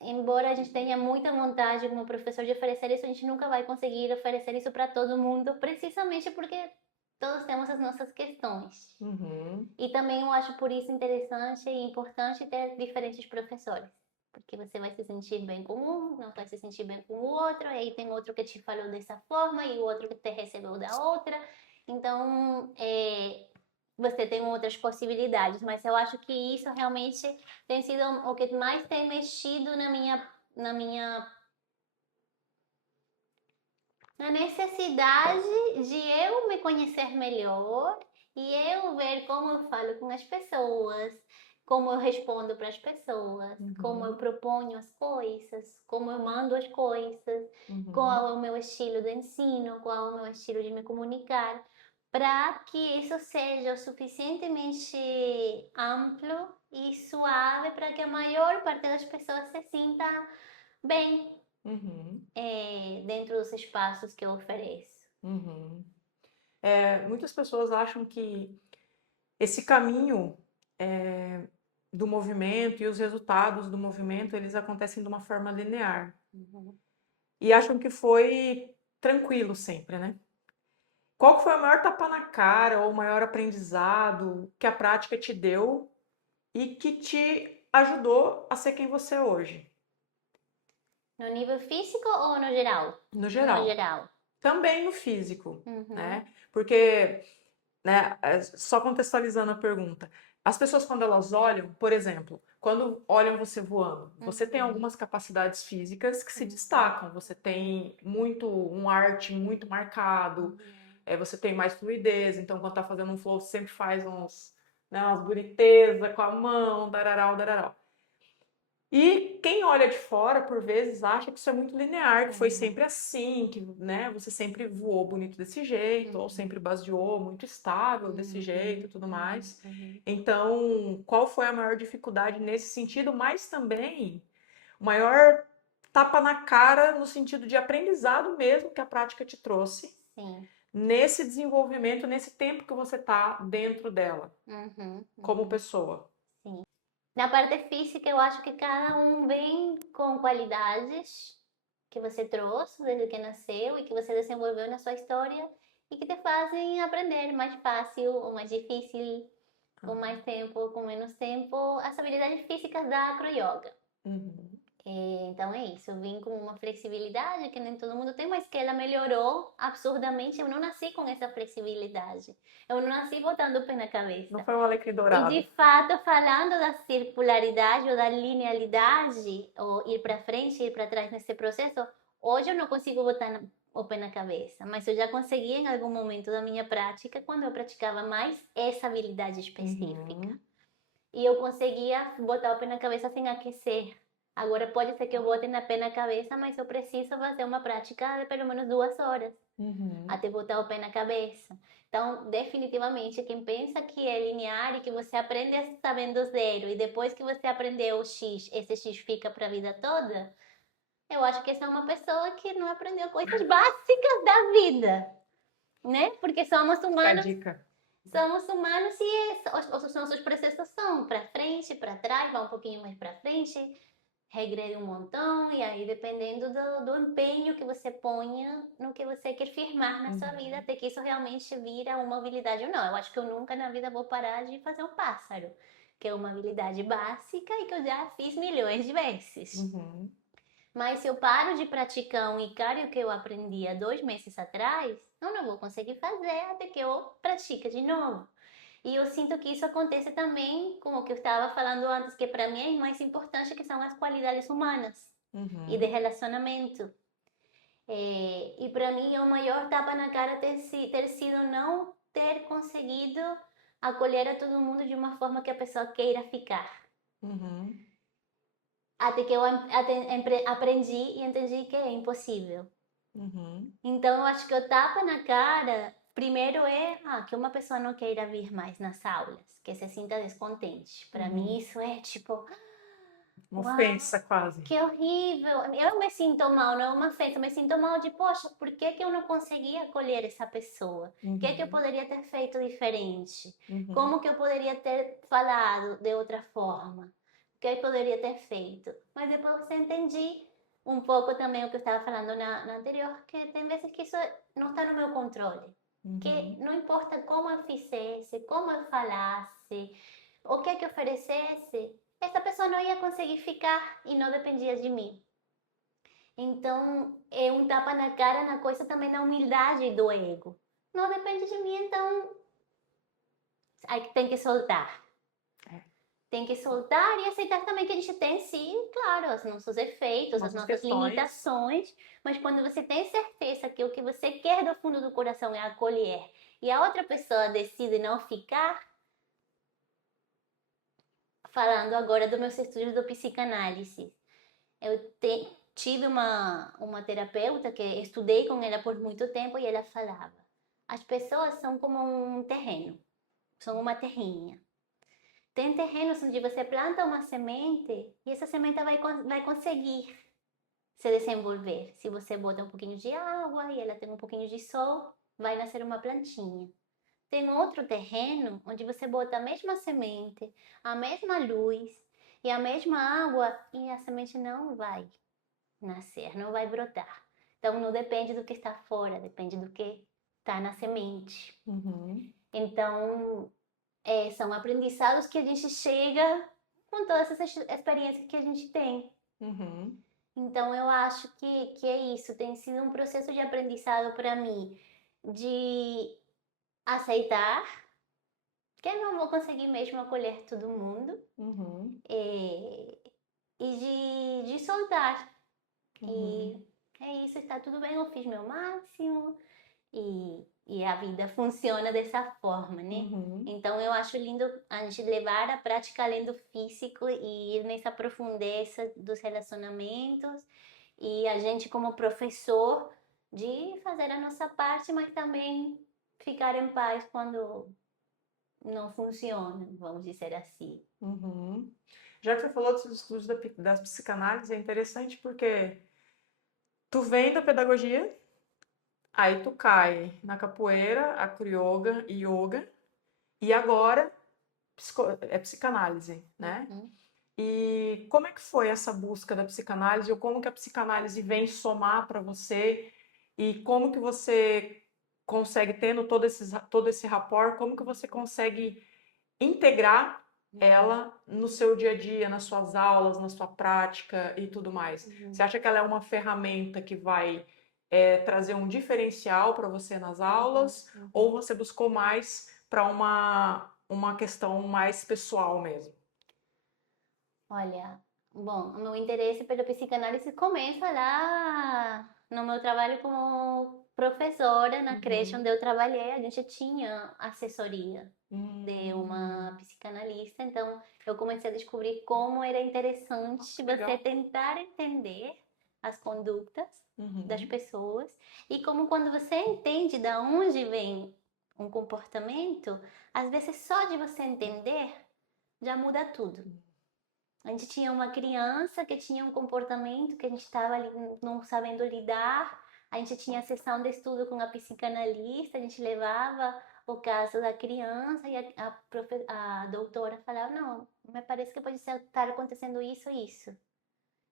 embora a gente tenha muita vontade como professor de oferecer isso, a gente nunca vai conseguir oferecer isso para todo mundo, precisamente porque todos temos as nossas questões. E também eu acho por isso interessante e importante ter diferentes professores, porque você vai se sentir bem com um, não vai se sentir bem com o outro, e aí tem outro que te falou dessa forma e o outro que te recebeu da outra. Então, você tem outras possibilidades, mas eu acho que isso realmente tem sido o que mais tem mexido na necessidade de eu me conhecer melhor e eu ver como eu falo com as pessoas, como eu respondo para as pessoas, como eu proponho as coisas, como eu mando as coisas, qual é o meu estilo de ensino, qual é o meu estilo de me comunicar, para que isso seja o suficientemente amplo e suave para que a maior parte das pessoas se sinta bem dentro dos espaços que eu ofereço. Muitas pessoas acham que esse caminho do movimento e os resultados do movimento, eles acontecem de uma forma linear. E acham que foi tranquilo sempre, né? Qual foi o maior tapa na cara ou o maior aprendizado que a prática te deu e que te ajudou a ser quem você é hoje? No nível físico ou no geral? No geral. No geral. Também no físico, né? Porque, né, só contextualizando a pergunta, as pessoas quando elas olham, por exemplo, quando olham você voando, você tem algumas capacidades físicas que se destacam, você tem um arte muito marcado, você tem mais fluidez, então quando tá fazendo um flow, você sempre faz umas bonitezas com a mão, dararau, dararau. E quem olha de fora, por vezes, acha que isso é muito linear, que foi sempre assim, que, né, você sempre voou bonito desse jeito, ou sempre baseou muito estável desse jeito e tudo mais. Então, qual foi a maior dificuldade nesse sentido, mas também o maior tapa na cara no sentido de aprendizado mesmo que a prática te trouxe? Sim. Nesse desenvolvimento, nesse tempo que você está dentro dela, como pessoa. Sim. Na parte física, eu acho que cada um vem com qualidades que você trouxe desde que nasceu e que você desenvolveu na sua história e que te fazem aprender mais fácil ou mais difícil, com mais tempo ou com menos tempo, as habilidades físicas da acroyoga. Então é isso, eu vim com uma flexibilidade que nem todo mundo tem, mas que ela melhorou absurdamente. Eu não nasci com essa flexibilidade, eu não nasci botando o pé na cabeça. Não foi um alecrim dourado. E de fato, falando da circularidade ou da linearidade, ou ir para frente, ir para trás nesse processo, hoje eu não consigo botar o pé na cabeça, mas eu já consegui em algum momento da minha prática, quando eu praticava mais essa habilidade específica. E eu conseguia botar o pé na cabeça sem aquecer. Agora pode ser que eu bote na pé na cabeça, mas eu preciso fazer uma prática de pelo menos 2 horas até botar o pé na cabeça. Então, definitivamente, quem pensa que é linear e que você aprende sabendo zero e depois que você aprendeu o X, esse X fica para a vida toda, eu acho que essa é uma pessoa que não aprendeu coisas básicas da vida, né? Porque somos humanos. A dica. Somos humanos e os nossos processos são para frente, para trás, vai um pouquinho mais para frente, regrede um montão, e aí dependendo do empenho que você ponha no que você quer firmar na sua vida, até que isso realmente vira uma habilidade ou não. Eu acho que eu nunca na vida vou parar de fazer um pássaro, que é uma habilidade básica e que eu já fiz milhões de vezes. Mas se eu paro de praticar um icário que eu aprendi há 2 meses atrás, eu não vou conseguir fazer até que eu pratique de novo. E eu sinto que isso acontece também com o que eu estava falando antes, que para mim é mais importante, que são as qualidades humanas e de relacionamento. E para mim, o maior tapa na cara ter sido não ter conseguido acolher a todo mundo de uma forma que a pessoa queira ficar. Até que eu aprendi e entendi que é impossível. Então, eu acho que o tapa na cara, primeiro é que uma pessoa não queira vir mais nas aulas, que se sinta descontente. Para mim, isso é tipo... Uma Uau, ofensa quase. que horrível. Eu me sinto mal, não é uma ofensa, eu me sinto mal de, poxa, por que que eu não consegui acolher essa pessoa? O que eu poderia ter feito diferente? Como que eu poderia ter falado de outra forma? O que eu poderia ter feito? Mas depois você entendi um pouco também o que eu estava falando na anterior, que tem vezes que isso não está no meu controle. Que não importa como eu fizesse, como eu falasse, o que eu oferecesse, essa pessoa não ia conseguir ficar e não dependia de mim. Então, é um tapa na cara na coisa também da humildade do ego. Não depende de mim, então aí tem que soltar. Tem que soltar e aceitar também que a gente tem, sim, claro, os nossos efeitos, as nossas limitações, mas quando você tem certeza que o que você quer do fundo do coração é acolher e a outra pessoa decide não ficar, falando agora dos meus estudos do psicanálise, eu tive uma terapeuta que estudei com ela por muito tempo e ela falava: as pessoas são como um terreno, são uma terrinha. Tem terrenos onde você planta uma semente e essa semente vai conseguir se desenvolver. Se você botar um pouquinho de água e ela tem um pouquinho de sol, vai nascer uma plantinha. Tem outro terreno onde você bota a mesma semente, a mesma luz e a mesma água e a semente não vai nascer, não vai brotar. Então não depende do que está fora, depende do que está na semente. Então são aprendizados que a gente chega com todas essas experiências que a gente tem. Então eu acho que é isso, tem sido um processo de aprendizado para mim, de aceitar que eu não vou conseguir mesmo acolher todo mundo e de soltar. E é isso, está tudo bem, eu fiz meu máximo e a vida funciona dessa forma, né? Então eu acho lindo a gente levar a prática além do físico e ir nessa profundeza dos relacionamentos e a gente como professor de fazer a nossa parte, mas também ficar em paz quando não funciona, vamos dizer assim. Já que você falou dos estudos das psicanálises, é interessante porque tu vem da pedagogia, aí tu cai na capoeira, acroyoga e yoga, e agora é psicanálise, né? E como é que foi essa busca da psicanálise, ou como que a psicanálise vem somar para você, e como que você consegue, tendo todo esse rapport, como que você consegue integrar ela no seu dia a dia, nas suas aulas, na sua prática e tudo mais? Você acha que ela é uma ferramenta que vai trazer um diferencial para você nas aulas, ou você buscou mais para uma questão mais pessoal mesmo? Olha, bom, o meu interesse pela psicanálise começa lá no meu trabalho como professora na creche onde eu trabalhei. A gente tinha assessoria de uma psicanalista, então eu comecei a descobrir como era interessante você tentar entender as condutas das pessoas e como quando você entende de onde vem um comportamento, às vezes só de você entender já muda tudo. A gente tinha uma criança que tinha um comportamento que a gente estava ali não sabendo lidar. A gente tinha sessão de estudo com a psicanalista, a gente levava o caso da criança e a doutora falava: não, me parece que pode estar acontecendo isso e isso.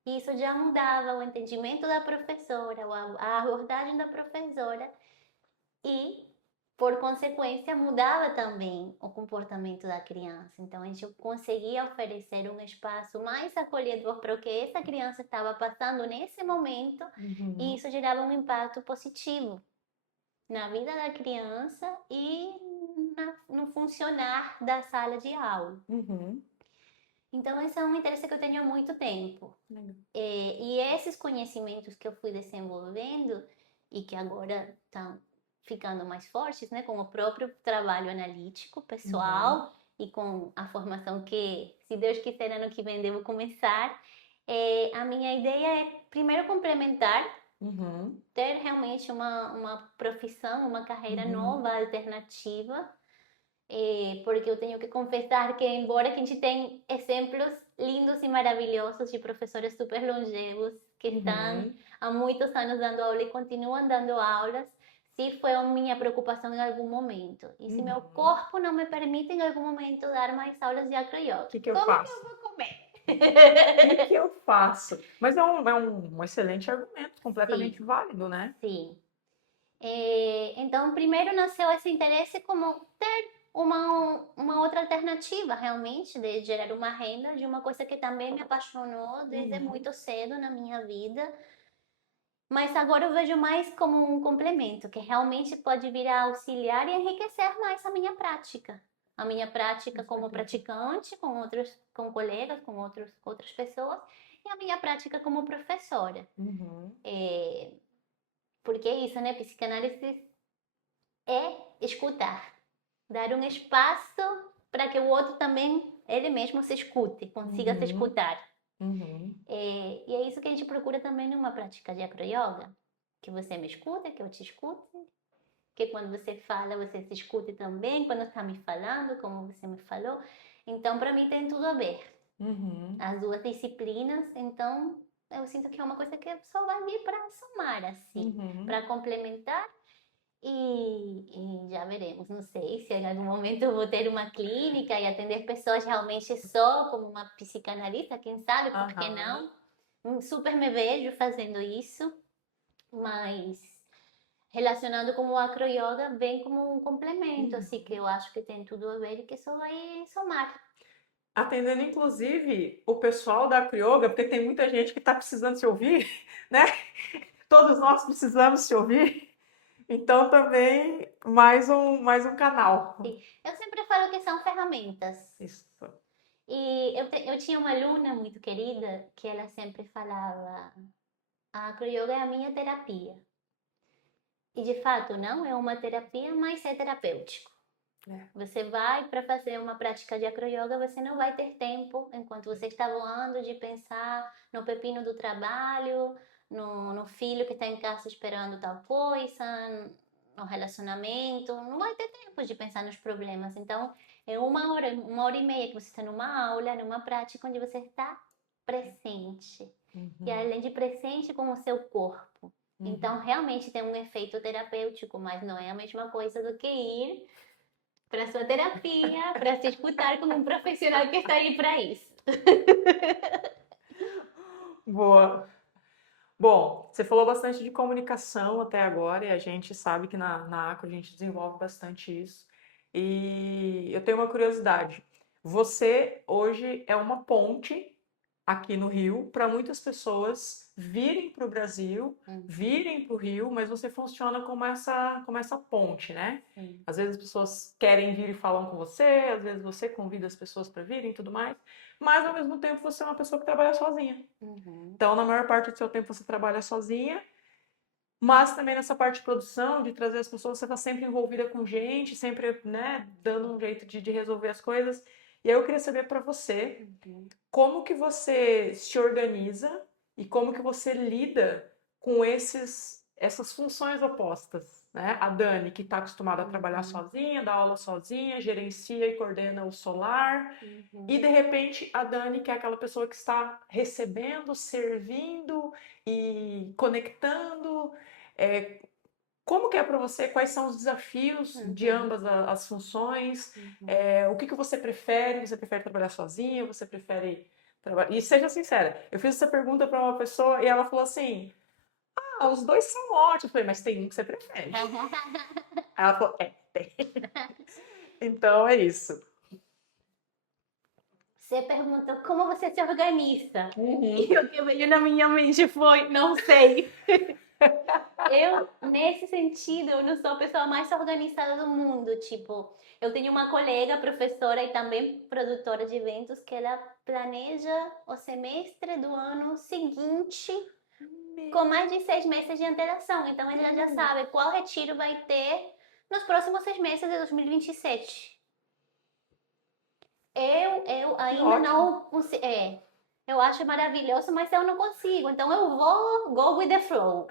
E isso já mudava o entendimento da professora, a abordagem da professora e por consequência, mudava também o comportamento da criança. Então, a gente conseguia oferecer um espaço mais acolhedor para o que essa criança estava passando nesse momento, e isso gerava um impacto positivo na vida da criança e no funcionar da sala de aula. Uhum. Então, esse é um interesse que eu tenho há muito tempo. E esses conhecimentos que eu fui desenvolvendo e que agora estão ficando mais fortes, né, com o próprio trabalho analítico pessoal e com a formação que, se Deus quiser, ano que vem devo começar, a minha ideia é primeiro complementar, ter realmente uma profissão, uma carreira nova, alternativa, porque eu tenho que confessar que, embora a gente tenha exemplos lindos e maravilhosos de professores super longevos que estão há muitos anos dando aula e continuam dando aulas, se foi a minha preocupação em algum momento. E se meu corpo não me permite em algum momento dar mais aulas de acroyoga, que eu como faço? que eu vou comer? O que eu faço? Mas é um excelente argumento, completamente válido, né? Sim. Então, primeiro nasceu esse interesse como ter uma outra alternativa, realmente, de gerar uma renda de uma coisa que também me apaixonou desde muito cedo na minha vida. Mas agora eu vejo mais como um complemento, que realmente pode vir a auxiliar e enriquecer mais a minha prática. A minha prática como praticante, com colegas, com outras pessoas, e a minha prática como professora. Porque é isso, né? Psicanálise é escutar, dar um espaço para que o outro também, ele mesmo se escute, consiga se escutar. E é isso que a gente procura também numa prática de acroyoga, que você me escuta, que eu te escute, que quando você fala, você se escute também, quando está me falando, como você me falou. Então, para mim, tem tudo a ver. As duas disciplinas, então, eu sinto que é uma coisa que só vai vir para somar, assim, para complementar. E já veremos, não sei se em algum momento eu vou ter uma clínica e atender pessoas realmente só como uma psicanalista, quem sabe, por que não? Super me vejo fazendo isso, mas relacionado com o acroyoga bem como um complemento, assim, que eu acho que tem tudo a ver e que só vai somar. Atendendo, inclusive, o pessoal da acroyoga, porque tem muita gente que está precisando se ouvir, né? Todos nós precisamos se ouvir. Então, também, mais um canal. Sim. Eu sempre falo que são ferramentas. Isso. E eu tinha uma aluna muito querida que ela sempre falava: a acroyoga é a minha terapia. E de fato não é uma terapia, mas é terapêutico. Você vai para fazer uma prática de acroyoga, você não vai ter tempo, enquanto você está voando, de pensar no pepino do trabalho, no filho que está em casa esperando tal coisa, no relacionamento. Não vai ter tempo de pensar nos problemas. Então, é uma hora e meia que você está numa aula, numa prática onde você está presente. E além de presente com o seu corpo. Então, realmente tem um efeito terapêutico, mas não é a mesma coisa do que ir para sua terapia, para se escutar como um profissional que está aí para isso. Boa. Bom, você falou bastante de comunicação até agora e a gente sabe que na Acro a gente desenvolve bastante isso. E eu tenho uma curiosidade. Você hoje é uma ponte aqui no Rio para muitas pessoas virem para o Brasil, virem para o Rio, mas você funciona como essa ponte, né? Às vezes as pessoas querem vir e falam com você, às vezes você convida as pessoas para virem e tudo mais, mas ao mesmo tempo você é uma pessoa que trabalha sozinha. Então, na maior parte do seu tempo você trabalha sozinha, mas também nessa parte de produção, de trazer as pessoas, você está sempre envolvida com gente, sempre, né, dando um jeito de resolver as coisas. E aí eu queria saber para você, como que você se organiza e como que você lida com essas funções opostas, né? A Dani, que está acostumada a trabalhar sozinha, dar aula sozinha, gerencia e coordena o solar, e de repente a Dani, que é aquela pessoa que está recebendo, servindo e conectando. Como que é para você? Quais são os desafios de ambas as funções? O que você prefere? Você prefere trabalhar sozinha? Você prefere trabalhar... E seja sincera, eu fiz essa pergunta para uma pessoa e ela falou assim: os dois são ótimos. Eu falei, mas tem um que você prefere. Ela falou, tem. Então é isso. Você perguntou como você se organiza. Uhum. E o que veio na minha mente foi, não sei. Eu, nesse sentido, eu não sou a pessoa mais organizada do mundo. Tipo, eu tenho uma colega, professora e também produtora de eventos, que ela planeja o semestre do ano seguinte com mais de 6 meses de antelação. Então, ela já sabe qual retiro vai ter nos próximos 6 meses de 2027. Eu ainda não consigo. Eu acho maravilhoso, mas eu não consigo. Então eu vou go with the flow.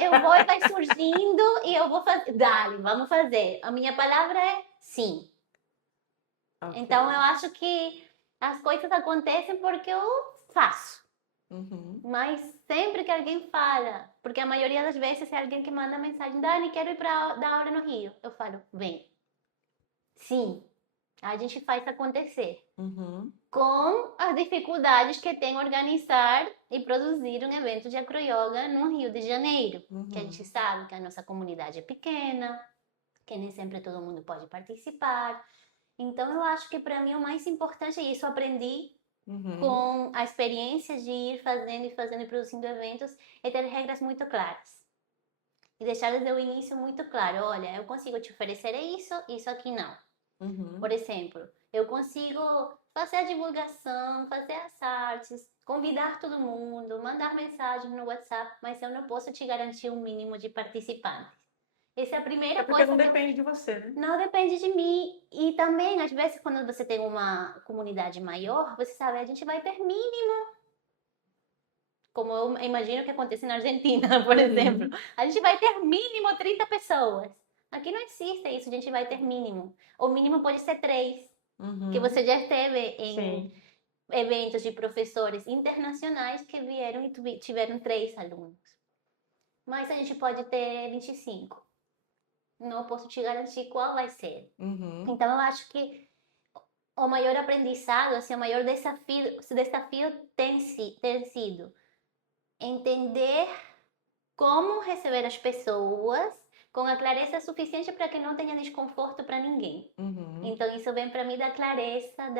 Eu vou e vai surgindo e eu vou fazer. Dale, vamos fazer. A minha palavra é sim. Ok. Então eu acho que as coisas acontecem porque eu faço. Uhum. Mas sempre que alguém fala, porque a maioria das vezes é alguém que manda mensagem, Dani, quero ir para dar aula no Rio. Eu falo, vem. Sim, a gente faz acontecer. Uhum. Com as dificuldades que tem organizar e produzir um evento de acroyoga no Rio de Janeiro. Que a gente sabe que a nossa comunidade é pequena, que nem sempre todo mundo pode participar. Então eu acho que para mim o mais importante é isso. Eu aprendi com a experiência de ir fazendo e produzindo eventos, é ter regras muito claras. E deixar desde o início muito claro, olha, eu consigo te oferecer isso, isso aqui não. Por exemplo, eu consigo fazer a divulgação, fazer as artes, convidar todo mundo, mandar mensagem no WhatsApp, mas eu não posso te garantir um mínimo de participantes. Essa é a primeira É porque coisa. não depende de você, né? Não depende de mim. E também, às vezes, quando você tem uma comunidade maior, você sabe, a gente vai ter mínimo. Como eu imagino que acontece na Argentina, por exemplo. A gente vai ter mínimo 30 pessoas. Aqui não existe isso, a gente vai ter mínimo. O mínimo pode ser 3. Que você já esteve em eventos de professores internacionais que vieram e tiveram 3 alunos. Mas a gente pode ter 25. Não posso te garantir qual vai ser. Então eu acho que o maior aprendizado, assim, o maior desafio tem sido entender como receber as pessoas com a clareza suficiente para que não tenha desconforto para ninguém. Então isso vem para mim da clareza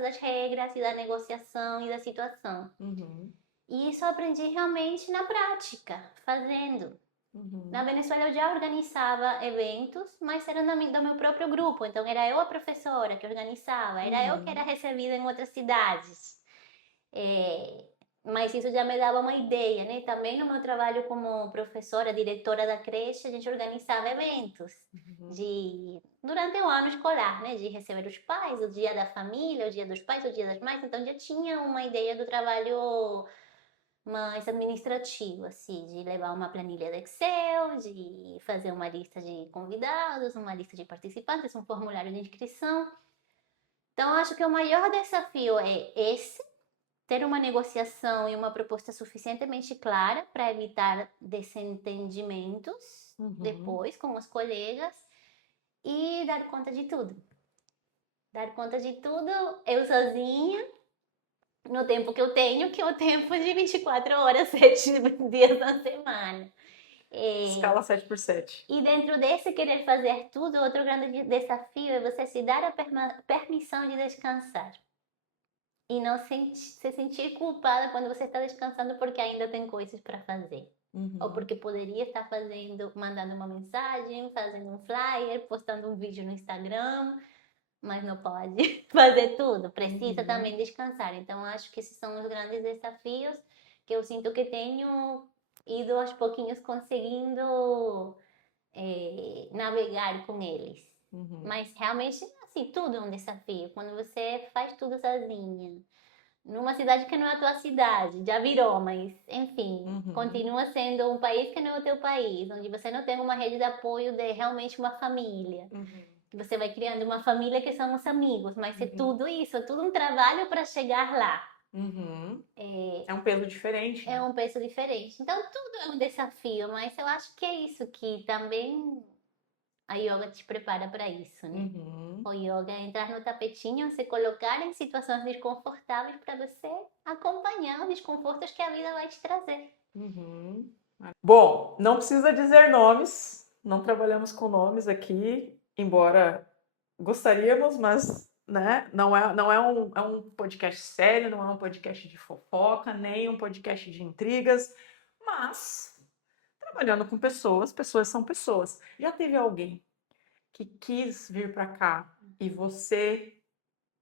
das regras e da negociação e da situação. E isso eu aprendi realmente na prática, fazendo. Na Venezuela eu já organizava eventos, mas era do meu próprio grupo. Então era eu a professora que organizava, era eu que era recebida em outras cidades. Mas isso já me dava uma ideia, né? Também no meu trabalho como professora, diretora da creche, a gente organizava eventos durante o ano escolar, né? De receber os pais, o dia da família, o dia dos pais, o dia das mães. Então já tinha uma ideia do trabalho mais administrativo, assim, de levar uma planilha de Excel, de fazer uma lista de convidados, uma lista de participantes, um formulário de inscrição. Então, acho que o maior desafio é esse, ter uma negociação e uma proposta suficientemente clara para evitar desentendimentos depois com os colegas e dar conta de tudo. Dar conta de tudo eu sozinha, no tempo que eu tenho, que é o tempo de 24 horas, 7 dias na semana. Escala 7x7. E dentro desse querer fazer tudo, outro grande desafio é você se dar a permissão de descansar. E não se sentir culpada quando você está descansando porque ainda tem coisas para fazer. Ou porque poderia estar mandando uma mensagem, fazendo um flyer, postando um vídeo no Instagram, mas não pode fazer tudo. Precisa também descansar. Então, acho que esses são os grandes desafios que eu sinto que tenho ido aos pouquinhos conseguindo navegar com eles. Mas realmente, assim, tudo é um desafio. Quando você faz tudo sozinha, numa cidade que não é a tua cidade, já virou, mas enfim, continua sendo um país que não é o teu país, onde você não tem uma rede de apoio de realmente uma família. Que você vai criando uma família que são os amigos, mas é tudo isso, é tudo um trabalho para chegar lá. É um peso diferente. É um peso diferente. Então, tudo é um desafio, mas eu acho que é isso que também a yoga te prepara para isso, né? O yoga é entrar no tapetinho, se colocar em situações desconfortáveis para você acompanhar os desconfortos que a vida vai te trazer. Bom, não precisa dizer nomes, não trabalhamos com nomes aqui, embora gostaríamos, mas né, é um podcast sério, não é um podcast de fofoca, nem um podcast de intrigas, mas trabalhando com pessoas, pessoas são pessoas. Já teve alguém que quis vir para cá e você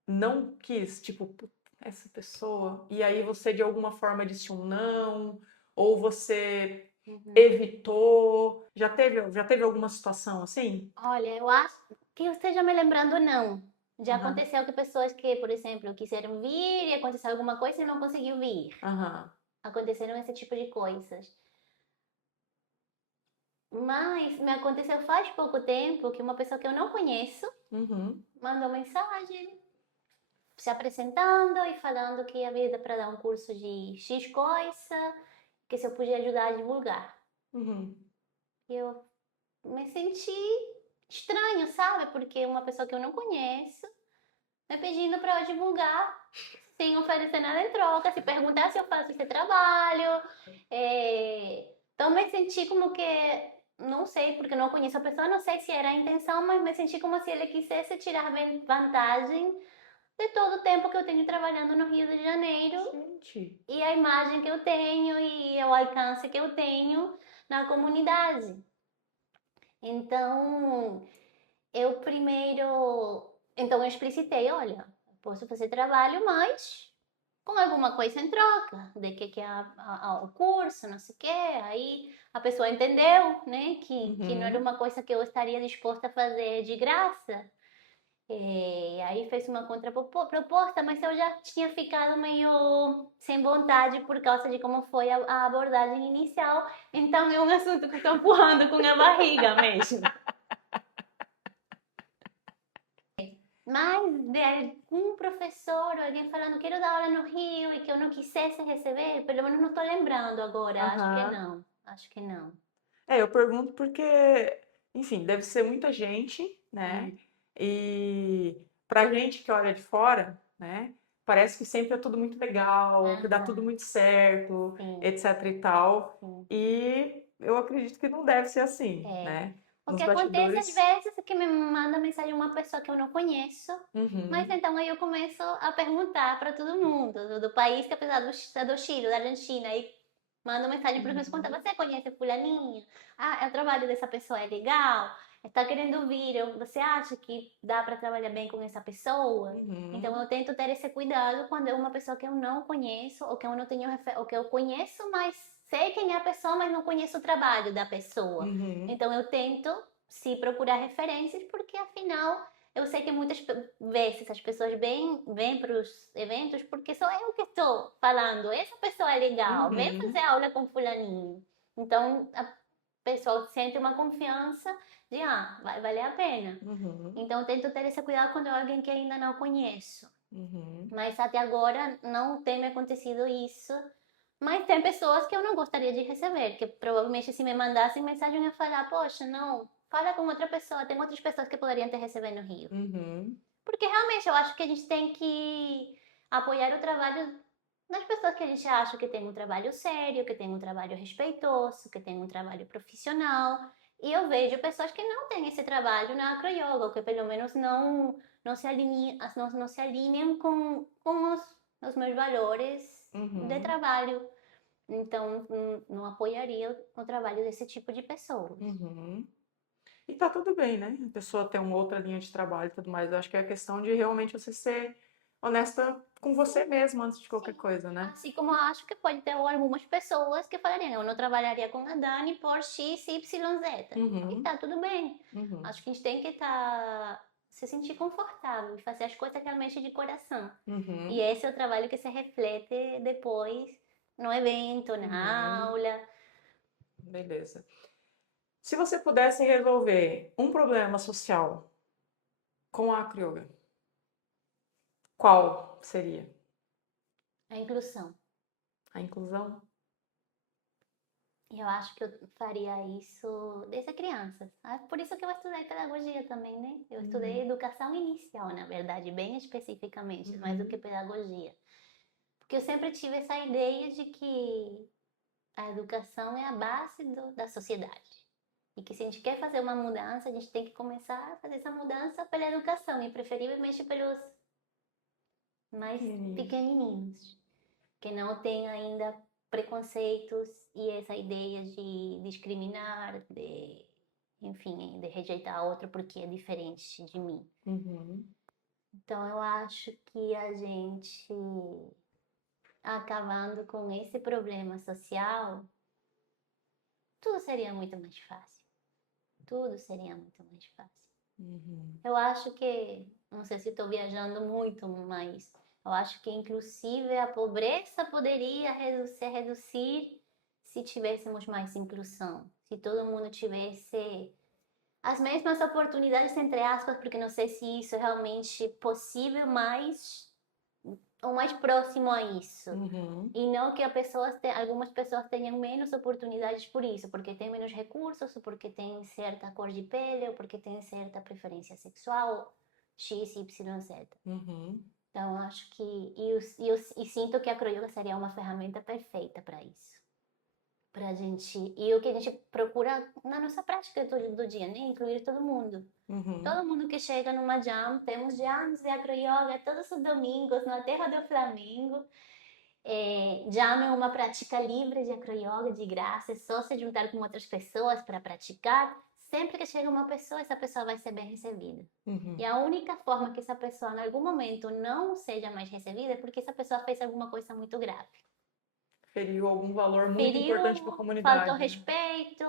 não quis, tipo, essa pessoa, e aí você de alguma forma disse um não, ou você evitou? Já teve alguma situação assim? Olha, eu acho que eu esteja me lembrando, não. Já Aham, aconteceu que pessoas que, por exemplo, quiseram vir e aconteceu alguma coisa e não conseguiu vir. aham, Aconteceram esse tipo de coisas. Mas me aconteceu faz pouco tempo que uma pessoa que eu não conheço uhum, mandou mensagem se apresentando e falando que havia para dar um curso de X coisa, que se eu podia ajudar a divulgar. uhum, E eu me senti estranho, sabe? Porque uma pessoa que eu não conheço me pedindo para eu divulgar sem oferecer nada em troca, se perguntar se eu faço esse trabalho. Então me senti como que, não sei, porque não conheço a pessoa, não sei se era a intenção, mas me senti como se ele quisesse tirar vantagem de todo o tempo que eu tenho trabalhando no Rio de Janeiro gente, e a imagem que eu tenho e o alcance que eu tenho na comunidade. Então, então eu explicitei, olha, posso fazer trabalho, mas com alguma coisa em troca, de que é o curso, não sei o quê. Aí a pessoa entendeu, né, que não era uhum. uma coisa que eu estaria disposta a fazer de graça. E aí fez uma contraproposta, mas eu já tinha ficado meio sem vontade por causa de como foi a abordagem inicial. Então é um assunto que estou empurrando com a barriga mesmo. Mas um professor, alguém falando, quero dar aula no Rio e que eu não quisesse receber, pelo menos não estou lembrando agora. Acho que Aham. não. Acho que não. Eu pergunto porque, enfim, deve ser muita gente, né? Hum, E pra gente que olha de fora, né? Parece que sempre é tudo muito legal, que dá tudo aham, muito certo, sim, etc e tal. sim. E eu acredito que não deve ser assim, É. né? O Nos que acontece às bastidores. vezes é que me manda mensagem uma pessoa que eu não conheço, mas Uhum, então aí eu começo a perguntar para todo mundo do país, que apesar do Chile, da Argentina, aí mando mensagem para os contar, uhum, você conhece fulaninho? Ah, é o trabalho dessa pessoa é legal? Está querendo vir? Você acha que dá para trabalhar bem com essa pessoa? Então uhum, eu tento ter esse cuidado quando é uma pessoa que eu não conheço ou que eu não tenho ou que eu conheço, mas sei quem é a pessoa, mas não conheço o trabalho da pessoa. uhum, Então eu tento se procurar referências, porque afinal eu sei que muitas vezes as pessoas vêm para os eventos porque sou eu que estou falando, essa pessoa é legal, vem fazer uhum, aula com fulaninho. Então a pessoa sente uma confiança de, vai valer a pena. uhum, Então eu tento ter esse cuidado quando é alguém que ainda não conheço. uhum, Mas até agora não tem me acontecido isso. Mas tem pessoas que eu não gostaria de receber, que provavelmente se me mandassem mensagem eu ia falar, poxa, não, fala com outra pessoa, tem outras pessoas que poderiam te receber no Rio. uhum, Porque realmente eu acho que a gente tem que apoiar o trabalho das pessoas que a gente acha que tem um trabalho sério, que tem um trabalho respeitoso, que tem um trabalho profissional. E eu vejo pessoas que não têm esse trabalho na acroyoga, ou que pelo menos não se alinham, não se alinham com os meus valores de uhum, trabalho. Então, não apoiaria o trabalho desse tipo de pessoas. uhum. E tá tudo bem, né? A pessoa tem uma outra linha de trabalho e tudo mais. Eu acho que é questão de realmente você ser honesta com você mesmo antes de qualquer Sim. coisa, né? Assim como eu acho que pode ter algumas pessoas que falariam, eu não trabalharia com a Dani por X, Y, Z. E Uhum, tá tudo bem. uhum, Acho que a gente tem que se sentir confortável e fazer as coisas realmente de coração. E uhum, esse é o trabalho que se reflete depois no evento, na uhum. aula. Beleza. Se você pudesse resolver um problema social com a acroyoga, qual seria? A inclusão. A inclusão? Eu acho que eu faria isso desde criança. Por isso que eu estudei pedagogia também, né? Eu estudei Uhum, educação inicial, na verdade, bem especificamente, mais do que uhum, pedagogia. Porque eu sempre tive essa ideia de que a educação é a base da sociedade. E que se a gente quer fazer uma mudança, a gente tem que começar a fazer essa mudança pela educação, e preferivelmente pelos mais pequenininhos, que não têm ainda preconceitos e essa ideia de discriminar, enfim, de rejeitar outro porque é diferente de mim. Então eu acho que a gente acabando com esse problema social, tudo seria muito mais fácil. Tudo seria muito mais fácil. Eu acho que, não sei se estou viajando muito, mas eu acho que inclusive a pobreza poderia se reduzir se tivéssemos mais inclusão. Se todo mundo tivesse as mesmas oportunidades, entre aspas, porque não sei se isso é realmente possível, mas o mais próximo a isso. E não que algumas pessoas tenham menos oportunidades por isso, porque têm menos recursos, ou porque têm certa cor de pele, ou porque têm certa preferência sexual, X, Y, Z. Então, acho que... E sinto que a acroyoga seria uma ferramenta perfeita para isso. Pra gente... E o que a gente procura na nossa prática do dia, né? Incluir todo mundo. Todo mundo que chega numa jam, temos jams de acroyoga todos os domingos na Terra do Flamengo. Jam é uma prática livre de acroyoga, de graça, é só se juntar com outras pessoas para praticar. Sempre que chega uma pessoa, essa pessoa vai ser bem recebida. E a única forma que essa pessoa, em algum momento, não seja mais recebida é porque essa pessoa fez alguma coisa muito grave. Feriu algum valor muito importante para a comunidade. Faltou respeito,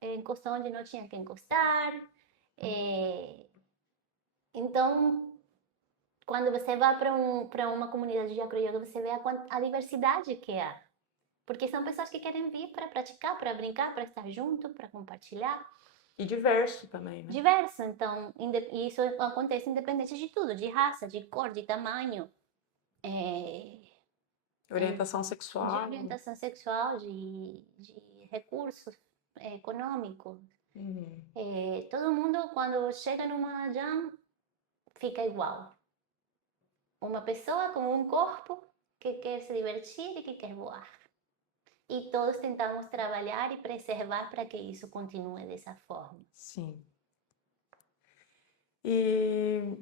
encostou onde não tinha que encostar. Então, quando você vai para uma comunidade de acroyoga, você vê a diversidade que há. Porque são pessoas que querem vir para praticar, para brincar, para estar junto, para compartilhar. E diverso também, né? Diverso. Então, isso acontece independente de tudo, de raça, de cor, de tamanho. Orientação sexual. De orientação sexual, de recursos econômicos. Todo mundo, quando chega numa jam, fica igual. Uma pessoa com um corpo que quer se divertir e que quer voar. E todos tentamos trabalhar e preservar para que isso continue dessa forma. Sim. E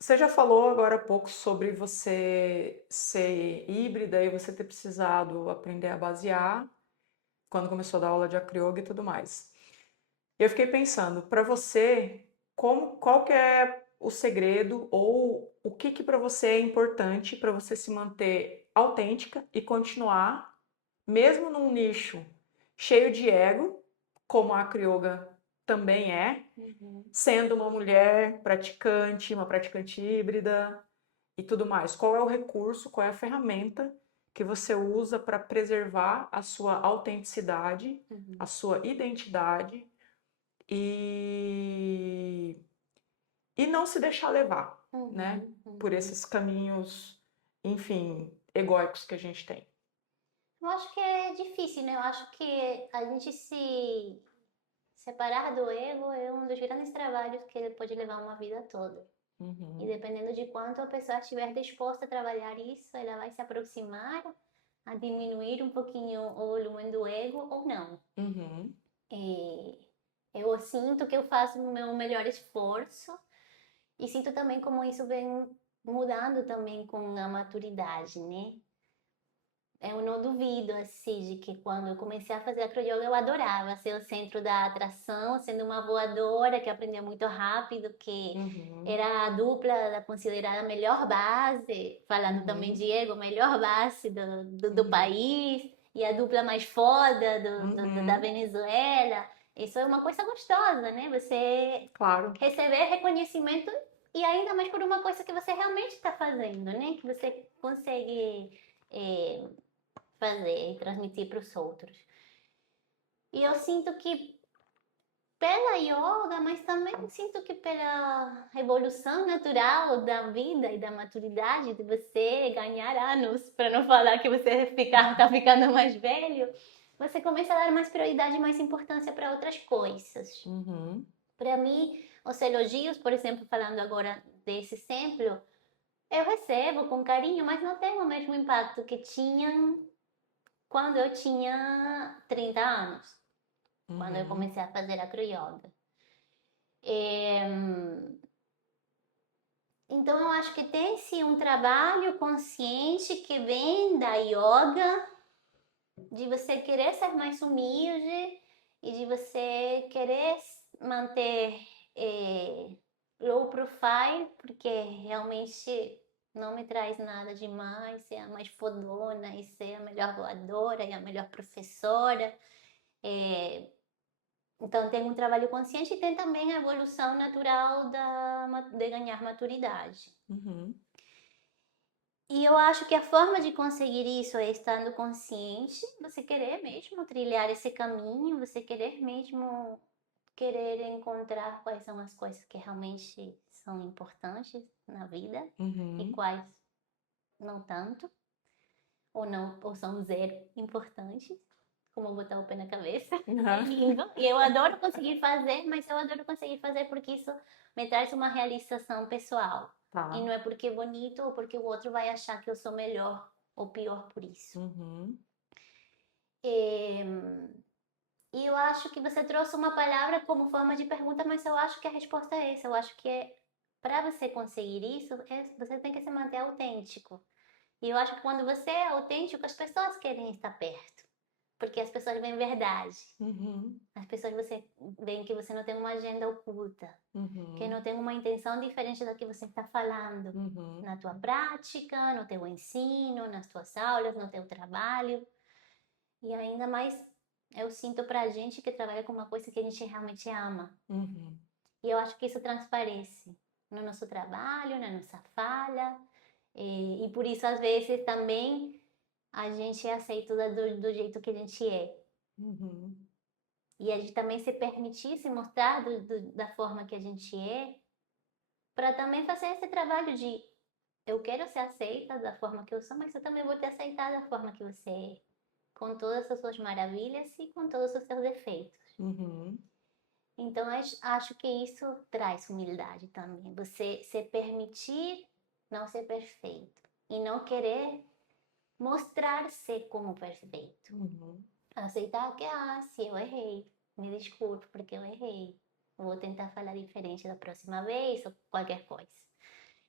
você já falou agora há pouco sobre você ser híbrida e você ter precisado aprender a basear quando começou a dar aula de acroyoga e tudo mais. Eu fiquei pensando, para você, qual que é o segredo ou o que para você é importante para você se manter autêntica e continuar, mesmo num nicho cheio de ego, como a acroyoga também é, sendo uma mulher praticante, uma praticante híbrida e tudo mais. Qual é o recurso, qual é a ferramenta que você usa para preservar a sua autenticidade, a sua identidade e não se deixar levar, né, por esses caminhos, enfim, egóicos que a gente tem? Eu acho que é difícil, né? Eu acho que a gente se separar do ego é um dos grandes trabalhos que pode levar uma vida toda. E dependendo de quanto a pessoa estiver disposta a trabalhar isso, ela vai se aproximar a diminuir um pouquinho o volume do ego ou não. Eu sinto que eu faço o meu melhor esforço e sinto também como isso vem mudando também com a maturidade, né? Eu não duvido, assim, de que quando eu comecei a fazer acroyoga, eu adorava ser o centro da atração, sendo uma voadora que aprendeu muito rápido, que era a dupla considerada a melhor base, falando também de ego, melhor base do país, e a dupla mais foda da Venezuela. Isso é uma coisa gostosa, né? Você receber reconhecimento e ainda mais por uma coisa que você realmente está fazendo, né? Que você consegue fazer e transmitir para os outros. E eu sinto que pela yoga, mas também sinto que pela evolução natural da vida e da maturidade, de você ganhar anos, para não falar que você tá ficando mais velho, você começa a dar mais prioridade e mais importância para outras coisas. Para mim, os elogios, por exemplo, falando agora desse exemplo, eu recebo com carinho, mas não tem o mesmo impacto que tinham quando eu tinha 30 anos. quando eu comecei a fazer acroyoga. Então, eu acho que tem sim um trabalho consciente que vem da yoga, de você querer ser mais humilde e de você querer manter low profile, porque realmente não me traz nada demais ser a mais fodona e ser a melhor doadora e a melhor professora. Então, tem um trabalho consciente e tem também a evolução natural de ganhar maturidade. E eu acho que a forma de conseguir isso é estando consciente, você querer mesmo trilhar esse caminho, você querer mesmo querer encontrar quais são as coisas que realmente são importantes na vida e quais não tanto, ou são zero importantes, como botar o pé na cabeça. É lindo. E eu adoro conseguir fazer, mas eu adoro conseguir fazer porque isso me traz uma realização pessoal. Tá. E não é porque é bonito ou porque o outro vai achar que eu sou melhor ou pior por isso. E eu acho que você trouxe uma palavra como forma de pergunta, mas eu acho que a resposta é essa. Eu acho que para você conseguir isso, você tem que se manter autêntico. E eu acho que quando você é autêntico, as pessoas querem estar perto. Porque as pessoas veem verdade. As pessoas veem que você não tem uma agenda oculta. Que não tem uma intenção diferente da que você está falando. Na tua prática, no teu ensino, nas tuas aulas, no teu trabalho. E ainda mais, eu sinto pra gente que trabalha com uma coisa que a gente realmente ama. E eu acho que isso transparece no nosso trabalho, na nossa fala. E por isso, às vezes, também a gente é aceito do jeito que a gente é. E a gente também se permitir se mostrar da forma que a gente é, para também fazer esse trabalho de eu quero ser aceita da forma que eu sou, mas eu também vou te aceitar da forma que você é, com todas as suas maravilhas e com todos os seus defeitos. Então, acho que isso traz humildade também. Você se permitir não ser perfeito e não querer mostrar-se como perfeito. Aceitar que, se eu errei, me desculpe porque eu errei. Vou tentar falar diferente da próxima vez ou qualquer coisa.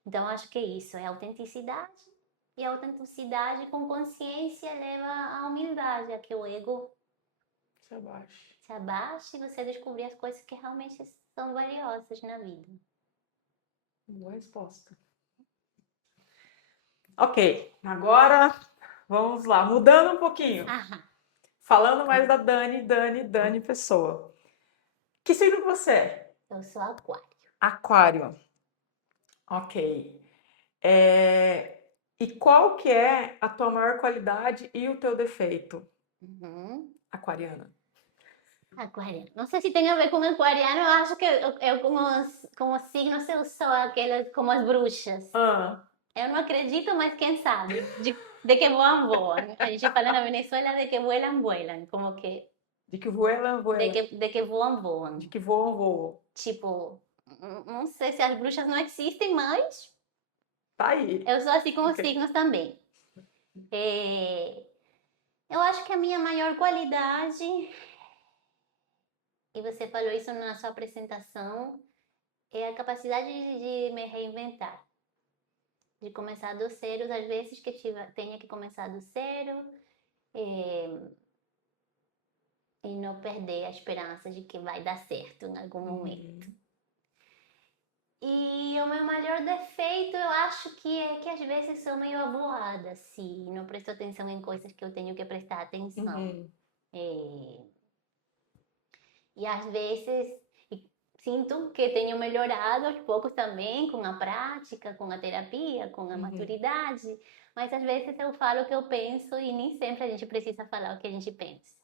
Então, acho que isso é autenticidade. E a autenticidade com consciência leva à humildade, a que o ego se abaixe e você descobrir as coisas que realmente são valiosas na vida. Boa resposta. Ok, agora vamos lá, mudando um pouquinho. Falando mais da Dani pessoa. Que signo você é? Eu sou aquário. Aquário. Ok. E qual que é a tua maior qualidade e o teu defeito? Aquariana. Aquariano. Não sei se tem a ver com aquariano, eu acho que eu com os signos eu sou aquelas como as bruxas. Eu não acredito, mas quem sabe? De que voam, voam. A gente fala na Venezuela de que vuelan, vuelan. Como que... De que voam, voam. De que voam, voam. De que voam, voam. Tipo, não sei se as bruxas não existem, mas... Tá aí. Eu sou assim com os signos também. Eu acho que a minha maior qualidade... E você falou isso na sua apresentação, é a capacidade de me reinventar. De começar do zero, às vezes que tenha que começar do zero, e não perder a esperança de que vai dar certo em algum momento. E o meu maior defeito, eu acho que é que às vezes sou meio avoada, assim, não presto atenção em coisas que eu tenho que prestar atenção. E às vezes sinto que tenho melhorado aos poucos também com a prática, com a terapia, com a maturidade, mas às vezes eu falo o que eu penso e nem sempre a gente precisa falar o que a gente pensa.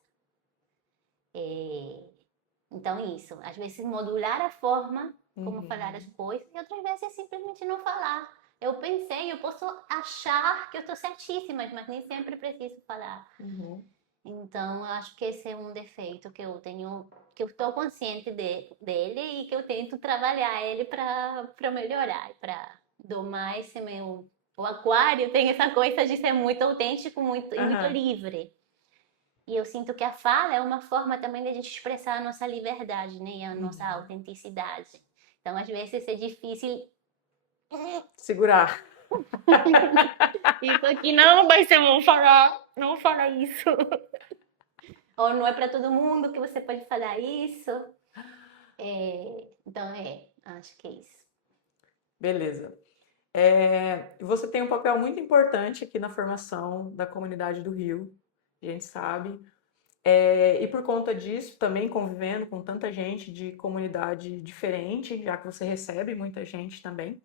Então isso, às vezes modular a forma como falar as coisas e outras vezes simplesmente não falar. Eu pensei, eu posso achar que eu estou certíssima, mas nem sempre preciso falar. Então, eu acho que esse é um defeito que eu tenho, que eu estou consciente dele e que eu tento trabalhar ele para melhorar, para domar esse meu... O aquário tem essa coisa de ser muito autêntico e muito livre. E eu sinto que a fala é uma forma também de a gente expressar a nossa liberdade, né? E a nossa autenticidade. Então, às vezes é difícil. Segurar. Isso aqui não vai ser bom falar. Não fala isso. Ou não é para todo mundo que você pode falar isso. Então, acho que é isso. Beleza. Você tem um papel muito importante aqui na formação da comunidade do Rio, a gente sabe. E por conta disso, também convivendo com tanta gente de comunidade diferente, já que você recebe muita gente também.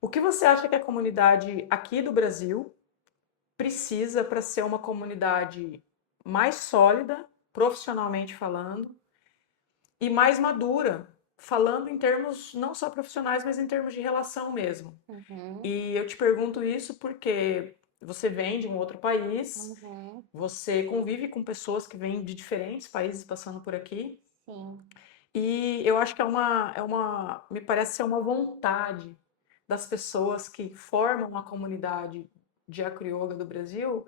O que você acha que a comunidade aqui do Brasil precisa para ser uma comunidade mais sólida, profissionalmente falando, e mais madura, falando em termos não só profissionais, mas em termos de relação mesmo? Uhum, E eu te pergunto isso porque você vem de um outro país, uhum, você convive com pessoas que vêm de diferentes países passando por aqui, sim. e eu acho que me parece ser uma vontade das pessoas que formam a comunidade de acroyoga do Brasil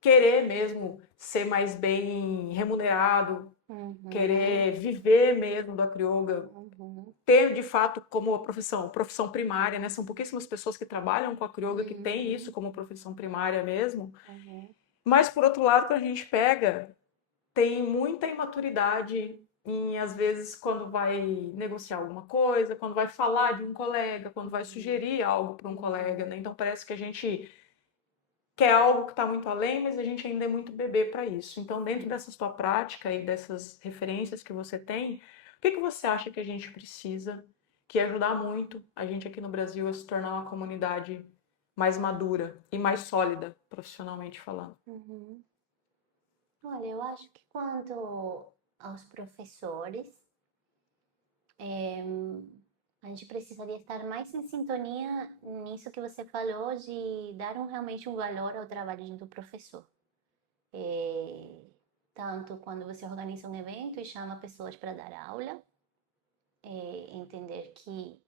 querer mesmo ser mais bem remunerado, Uhum, querer viver mesmo do acroyoga, uhum, ter de fato como a profissão primária, né? São pouquíssimas pessoas que trabalham com acroyoga que têm isso uhum, como profissão primária mesmo. uhum, Mas por outro lado, quando a gente pega, tem muita imaturidade em, às vezes, quando vai negociar alguma coisa, quando vai falar de um colega, quando vai sugerir algo para um colega, né? Então parece que a gente quer algo que está muito além, mas a gente ainda é muito bebê para isso. Então, dentro dessa sua prática e dessas referências que você tem, o que que você acha que a gente precisa, que ia ajudar muito a gente aqui no Brasil a se tornar uma comunidade mais madura e mais sólida, profissionalmente falando? uhum. Olha, eu acho que quanto aos professores, a gente precisaria estar mais em sintonia nisso que você falou de dar realmente um valor ao trabalho do professor. É, tanto quando você organiza um evento e chama pessoas para dar aula, entender que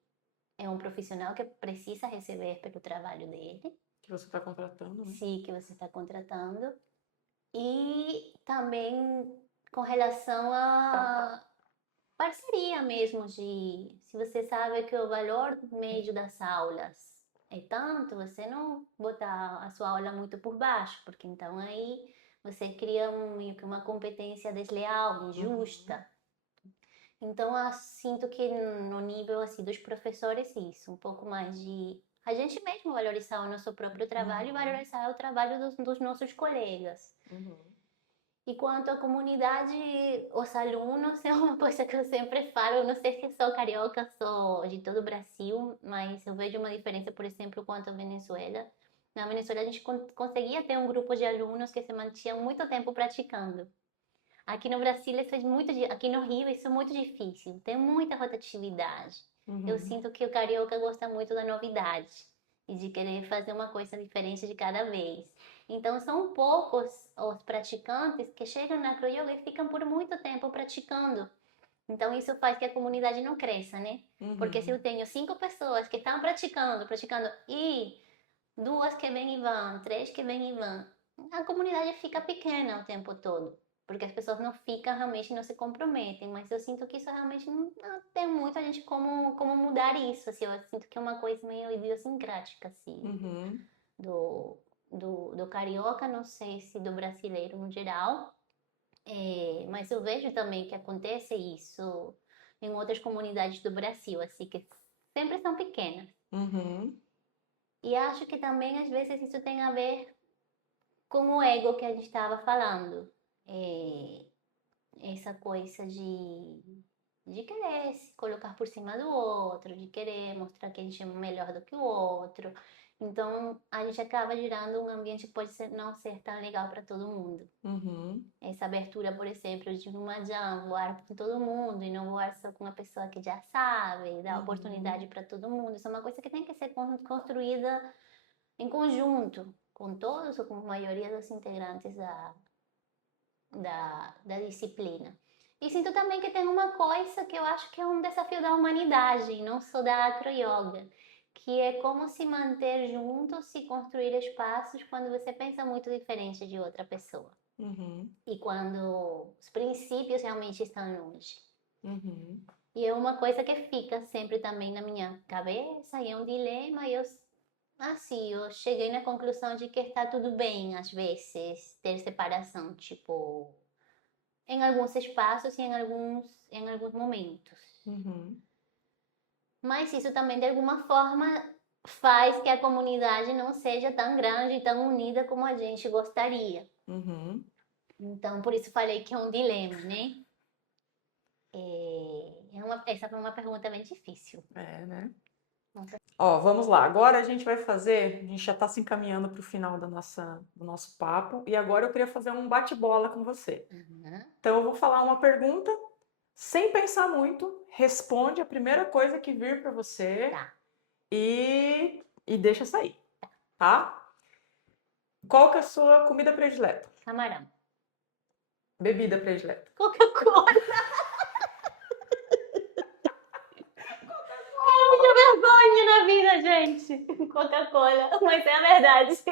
é um profissional que precisa receber pelo trabalho dele, Que você está contratando, né? se que você está contratando, e também com relação a parceria mesmo de se você sabe que o valor médio das aulas é tanto, você não botar a sua aula muito por baixo, porque então aí você cria meio que uma competência desleal, Uhum. injusta. Então eu sinto que no nível assim dos professores isso, um pouco mais de a gente mesmo valorizar o nosso próprio trabalho e Uhum. valorizar o trabalho dos nossos colegas. Uhum. E quanto à comunidade, os alunos é uma coisa que eu sempre falo. Eu não sei se sou carioca, sou de todo o Brasil, mas eu vejo uma diferença, por exemplo, quanto à Venezuela. Na Venezuela, a gente conseguia ter um grupo de alunos que se mantinham muito tempo praticando. Aqui no Brasil, isso é muito, aqui no Rio, isso é muito difícil. Tem muita rotatividade. Eu Uhum. sinto que o carioca gosta muito da novidade e de querer fazer uma coisa diferente de cada vez. Então, são poucos os praticantes que chegam na acroyoga e ficam por muito tempo praticando. Então, isso faz que a comunidade não cresça, né? Porque se eu Uhum. tenho 5 pessoas que estão praticando, e duas que vêm e vão, três que vêm e vão, a comunidade fica pequena o tempo todo. Porque as pessoas não ficam realmente, não se comprometem. Mas eu sinto que isso realmente não tem muito a gente como mudar isso. Assim, eu sinto que é uma coisa meio idiosincrática, assim, Uhum. do, do carioca, não sei se do brasileiro no geral. Mas eu vejo também que acontece isso em outras comunidades do Brasil, assim, que sempre são pequenas. Uhum. E acho que também às vezes isso tem a ver com o ego que a gente estava falando. É, essa coisa de querer se colocar por cima do outro, de querer mostrar que a gente é melhor do que o outro. Então, a gente acaba gerando um ambiente que pode não ser tão legal para todo mundo. Uhum. Essa abertura, por exemplo, de uma jam, voar com todo mundo e não voar só com uma pessoa que já sabe, dar oportunidade Uhum. para todo mundo. Isso é uma coisa que tem que ser construída em conjunto, com todos ou com a maioria dos integrantes da disciplina. E sinto também que tem uma coisa que eu acho que é um desafio da humanidade, não só da acroyoga, que é como se manter juntos e construir espaços quando você pensa muito diferente de outra pessoa. Uhum. E quando os princípios realmente estão longe. Uhum. E é uma coisa que fica sempre também na minha cabeça, e é um dilema, e eu cheguei na conclusão de que está tudo bem, às vezes, ter separação, tipo, em alguns espaços e em alguns momentos. Uhum. Mas isso também, de alguma forma, faz que a comunidade não seja tão grande e tão unida como a gente gostaria. Uhum. Então, por isso falei que é um dilema, né? Essa foi uma pergunta bem difícil. É, né? Nossa. Ó, vamos lá. Agora a gente vai fazer, a gente já está se encaminhando para o final do nosso papo, e agora eu queria fazer um bate-bola com você. Uhum. Então eu vou falar uma pergunta, sem pensar muito, responde a primeira coisa que vir para você Tá. e deixa sair, tá? Qual que é a sua comida predileta? Camarão. Bebida predileta? Coca-Cola. É muita vergonha na vida, gente. Coca-Cola. Mas é a verdade.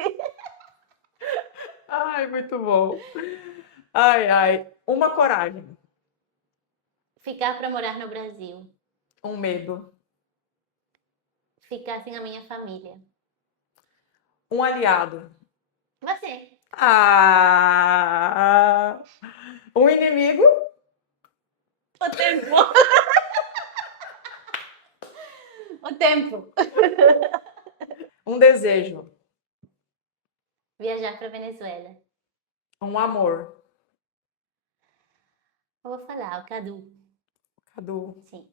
Ai, muito bom. Ai, ai. Uma coragem, Ficar pra morar no Brasil. um medo, Ficar sem a minha família. um aliado. Você. Ah, um inimigo, O tempo. O tempo. um desejo, Viajar pra Venezuela. um amor. Eu vou falar, o Cadu. Cadu. Sim.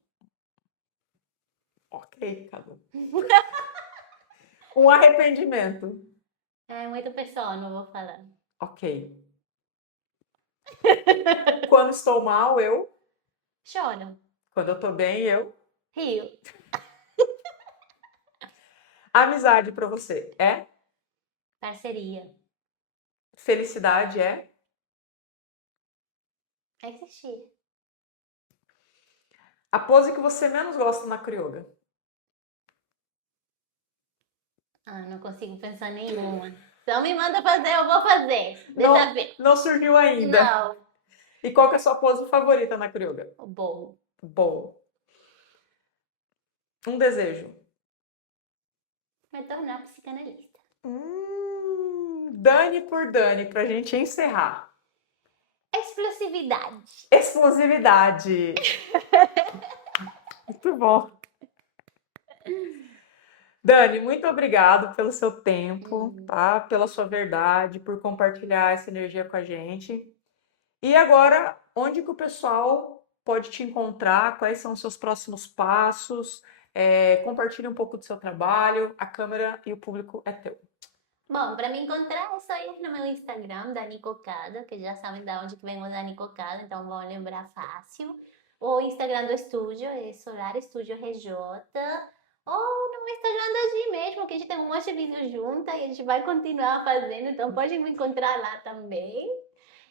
Ok, Cadu. Um arrependimento. É muito pessoal, não vou falar. Ok. Quando estou mal, eu. Choro. Quando eu tô bem, eu. Rio. Amizade pra você é? Parceria. Felicidade é? Existir. A pose que você menos gosta na crioga. Não consigo pensar nenhuma. Então me manda fazer, eu vou fazer. Não, Desafio. não surgiu ainda. Não. E qual que é a sua pose favorita na crioga? O bolo. Bom. Um desejo. Me tornar psicanalista. Dani por Dani, pra gente encerrar. Explosividade. Exclusividade. Muito bom. Dani, muito obrigado pelo seu tempo, tá? Pela sua verdade, por compartilhar essa energia com a gente. E agora, onde que o pessoal pode te encontrar? Quais são os seus próximos passos? Compartilhe um pouco do seu trabalho. A câmera e o público é teu. Bom, para me encontrar é só ir no meu Instagram, Dani Cocada, que já sabem de onde que vem o Dani Cocada, então vão lembrar fácil. O Instagram do estúdio é Solar Estúdio RJ. Ou no Instagram da Gi mesmo, que a gente tem um monte de vídeo junto e a gente vai continuar fazendo, então pode me encontrar lá também.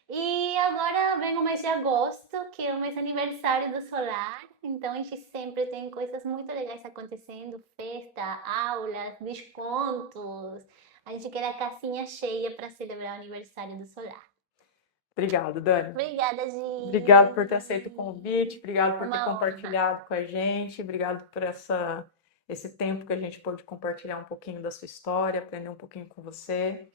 E agora vem o mês de agosto, que é o mês aniversário do Solar, então a gente sempre tem coisas muito legais acontecendo, festa, aulas, descontos. A gente quer a casinha cheia para celebrar o aniversário do Solar. Obrigado, Dani. Obrigada, Gi. Obrigado por ter aceito o convite, obrigado por ter Uma honra. compartilhado com a gente, obrigado por esse tempo que a gente pôde compartilhar um pouquinho da sua história, aprender um pouquinho com você.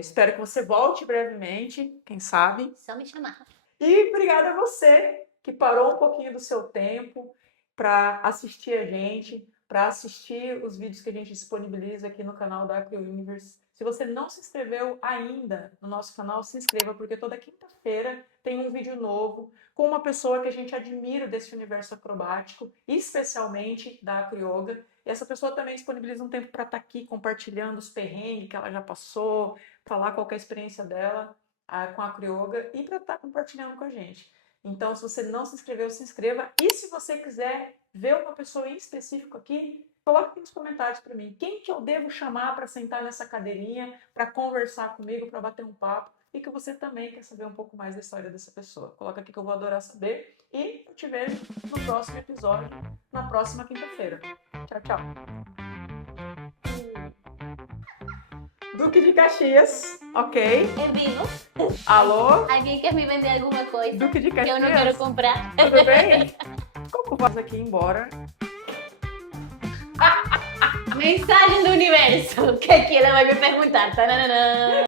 Espero que você volte brevemente, quem sabe. Só me chamar. E obrigada a você que parou um pouquinho do seu tempo para assistir a gente, para assistir os vídeos que a gente disponibiliza aqui no canal da Acro Universe. Se você não se inscreveu ainda no nosso canal, se inscreva, porque toda quinta-feira tem um vídeo novo com uma pessoa que a gente admira desse universo acrobático, especialmente da Acro Yoga. E essa pessoa também disponibiliza um tempo para estar aqui compartilhando os perrengues que ela já passou, falar qual que é a experiência dela com a Acro Yoga e para estar compartilhando com a gente. Então, se você não se inscreveu, se inscreva. E se você quiser ver uma pessoa em específico aqui, coloque aqui nos comentários para mim. Quem que eu devo chamar para sentar nessa cadeirinha, para conversar comigo, para bater um papo e que você também quer saber um pouco mais da história dessa pessoa. Coloca aqui que eu vou adorar saber e eu te vejo no próximo episódio, na próxima quinta-feira. Tchau, tchau. Duque de Caxias, ok? É vivo? Alô? Alguém quer me vender alguma coisa Duque de que Caxias? eu não quero comprar? Tudo bem? Como faz aqui embora? Mensagem do universo. O que é que ela vai me perguntar? Tananana.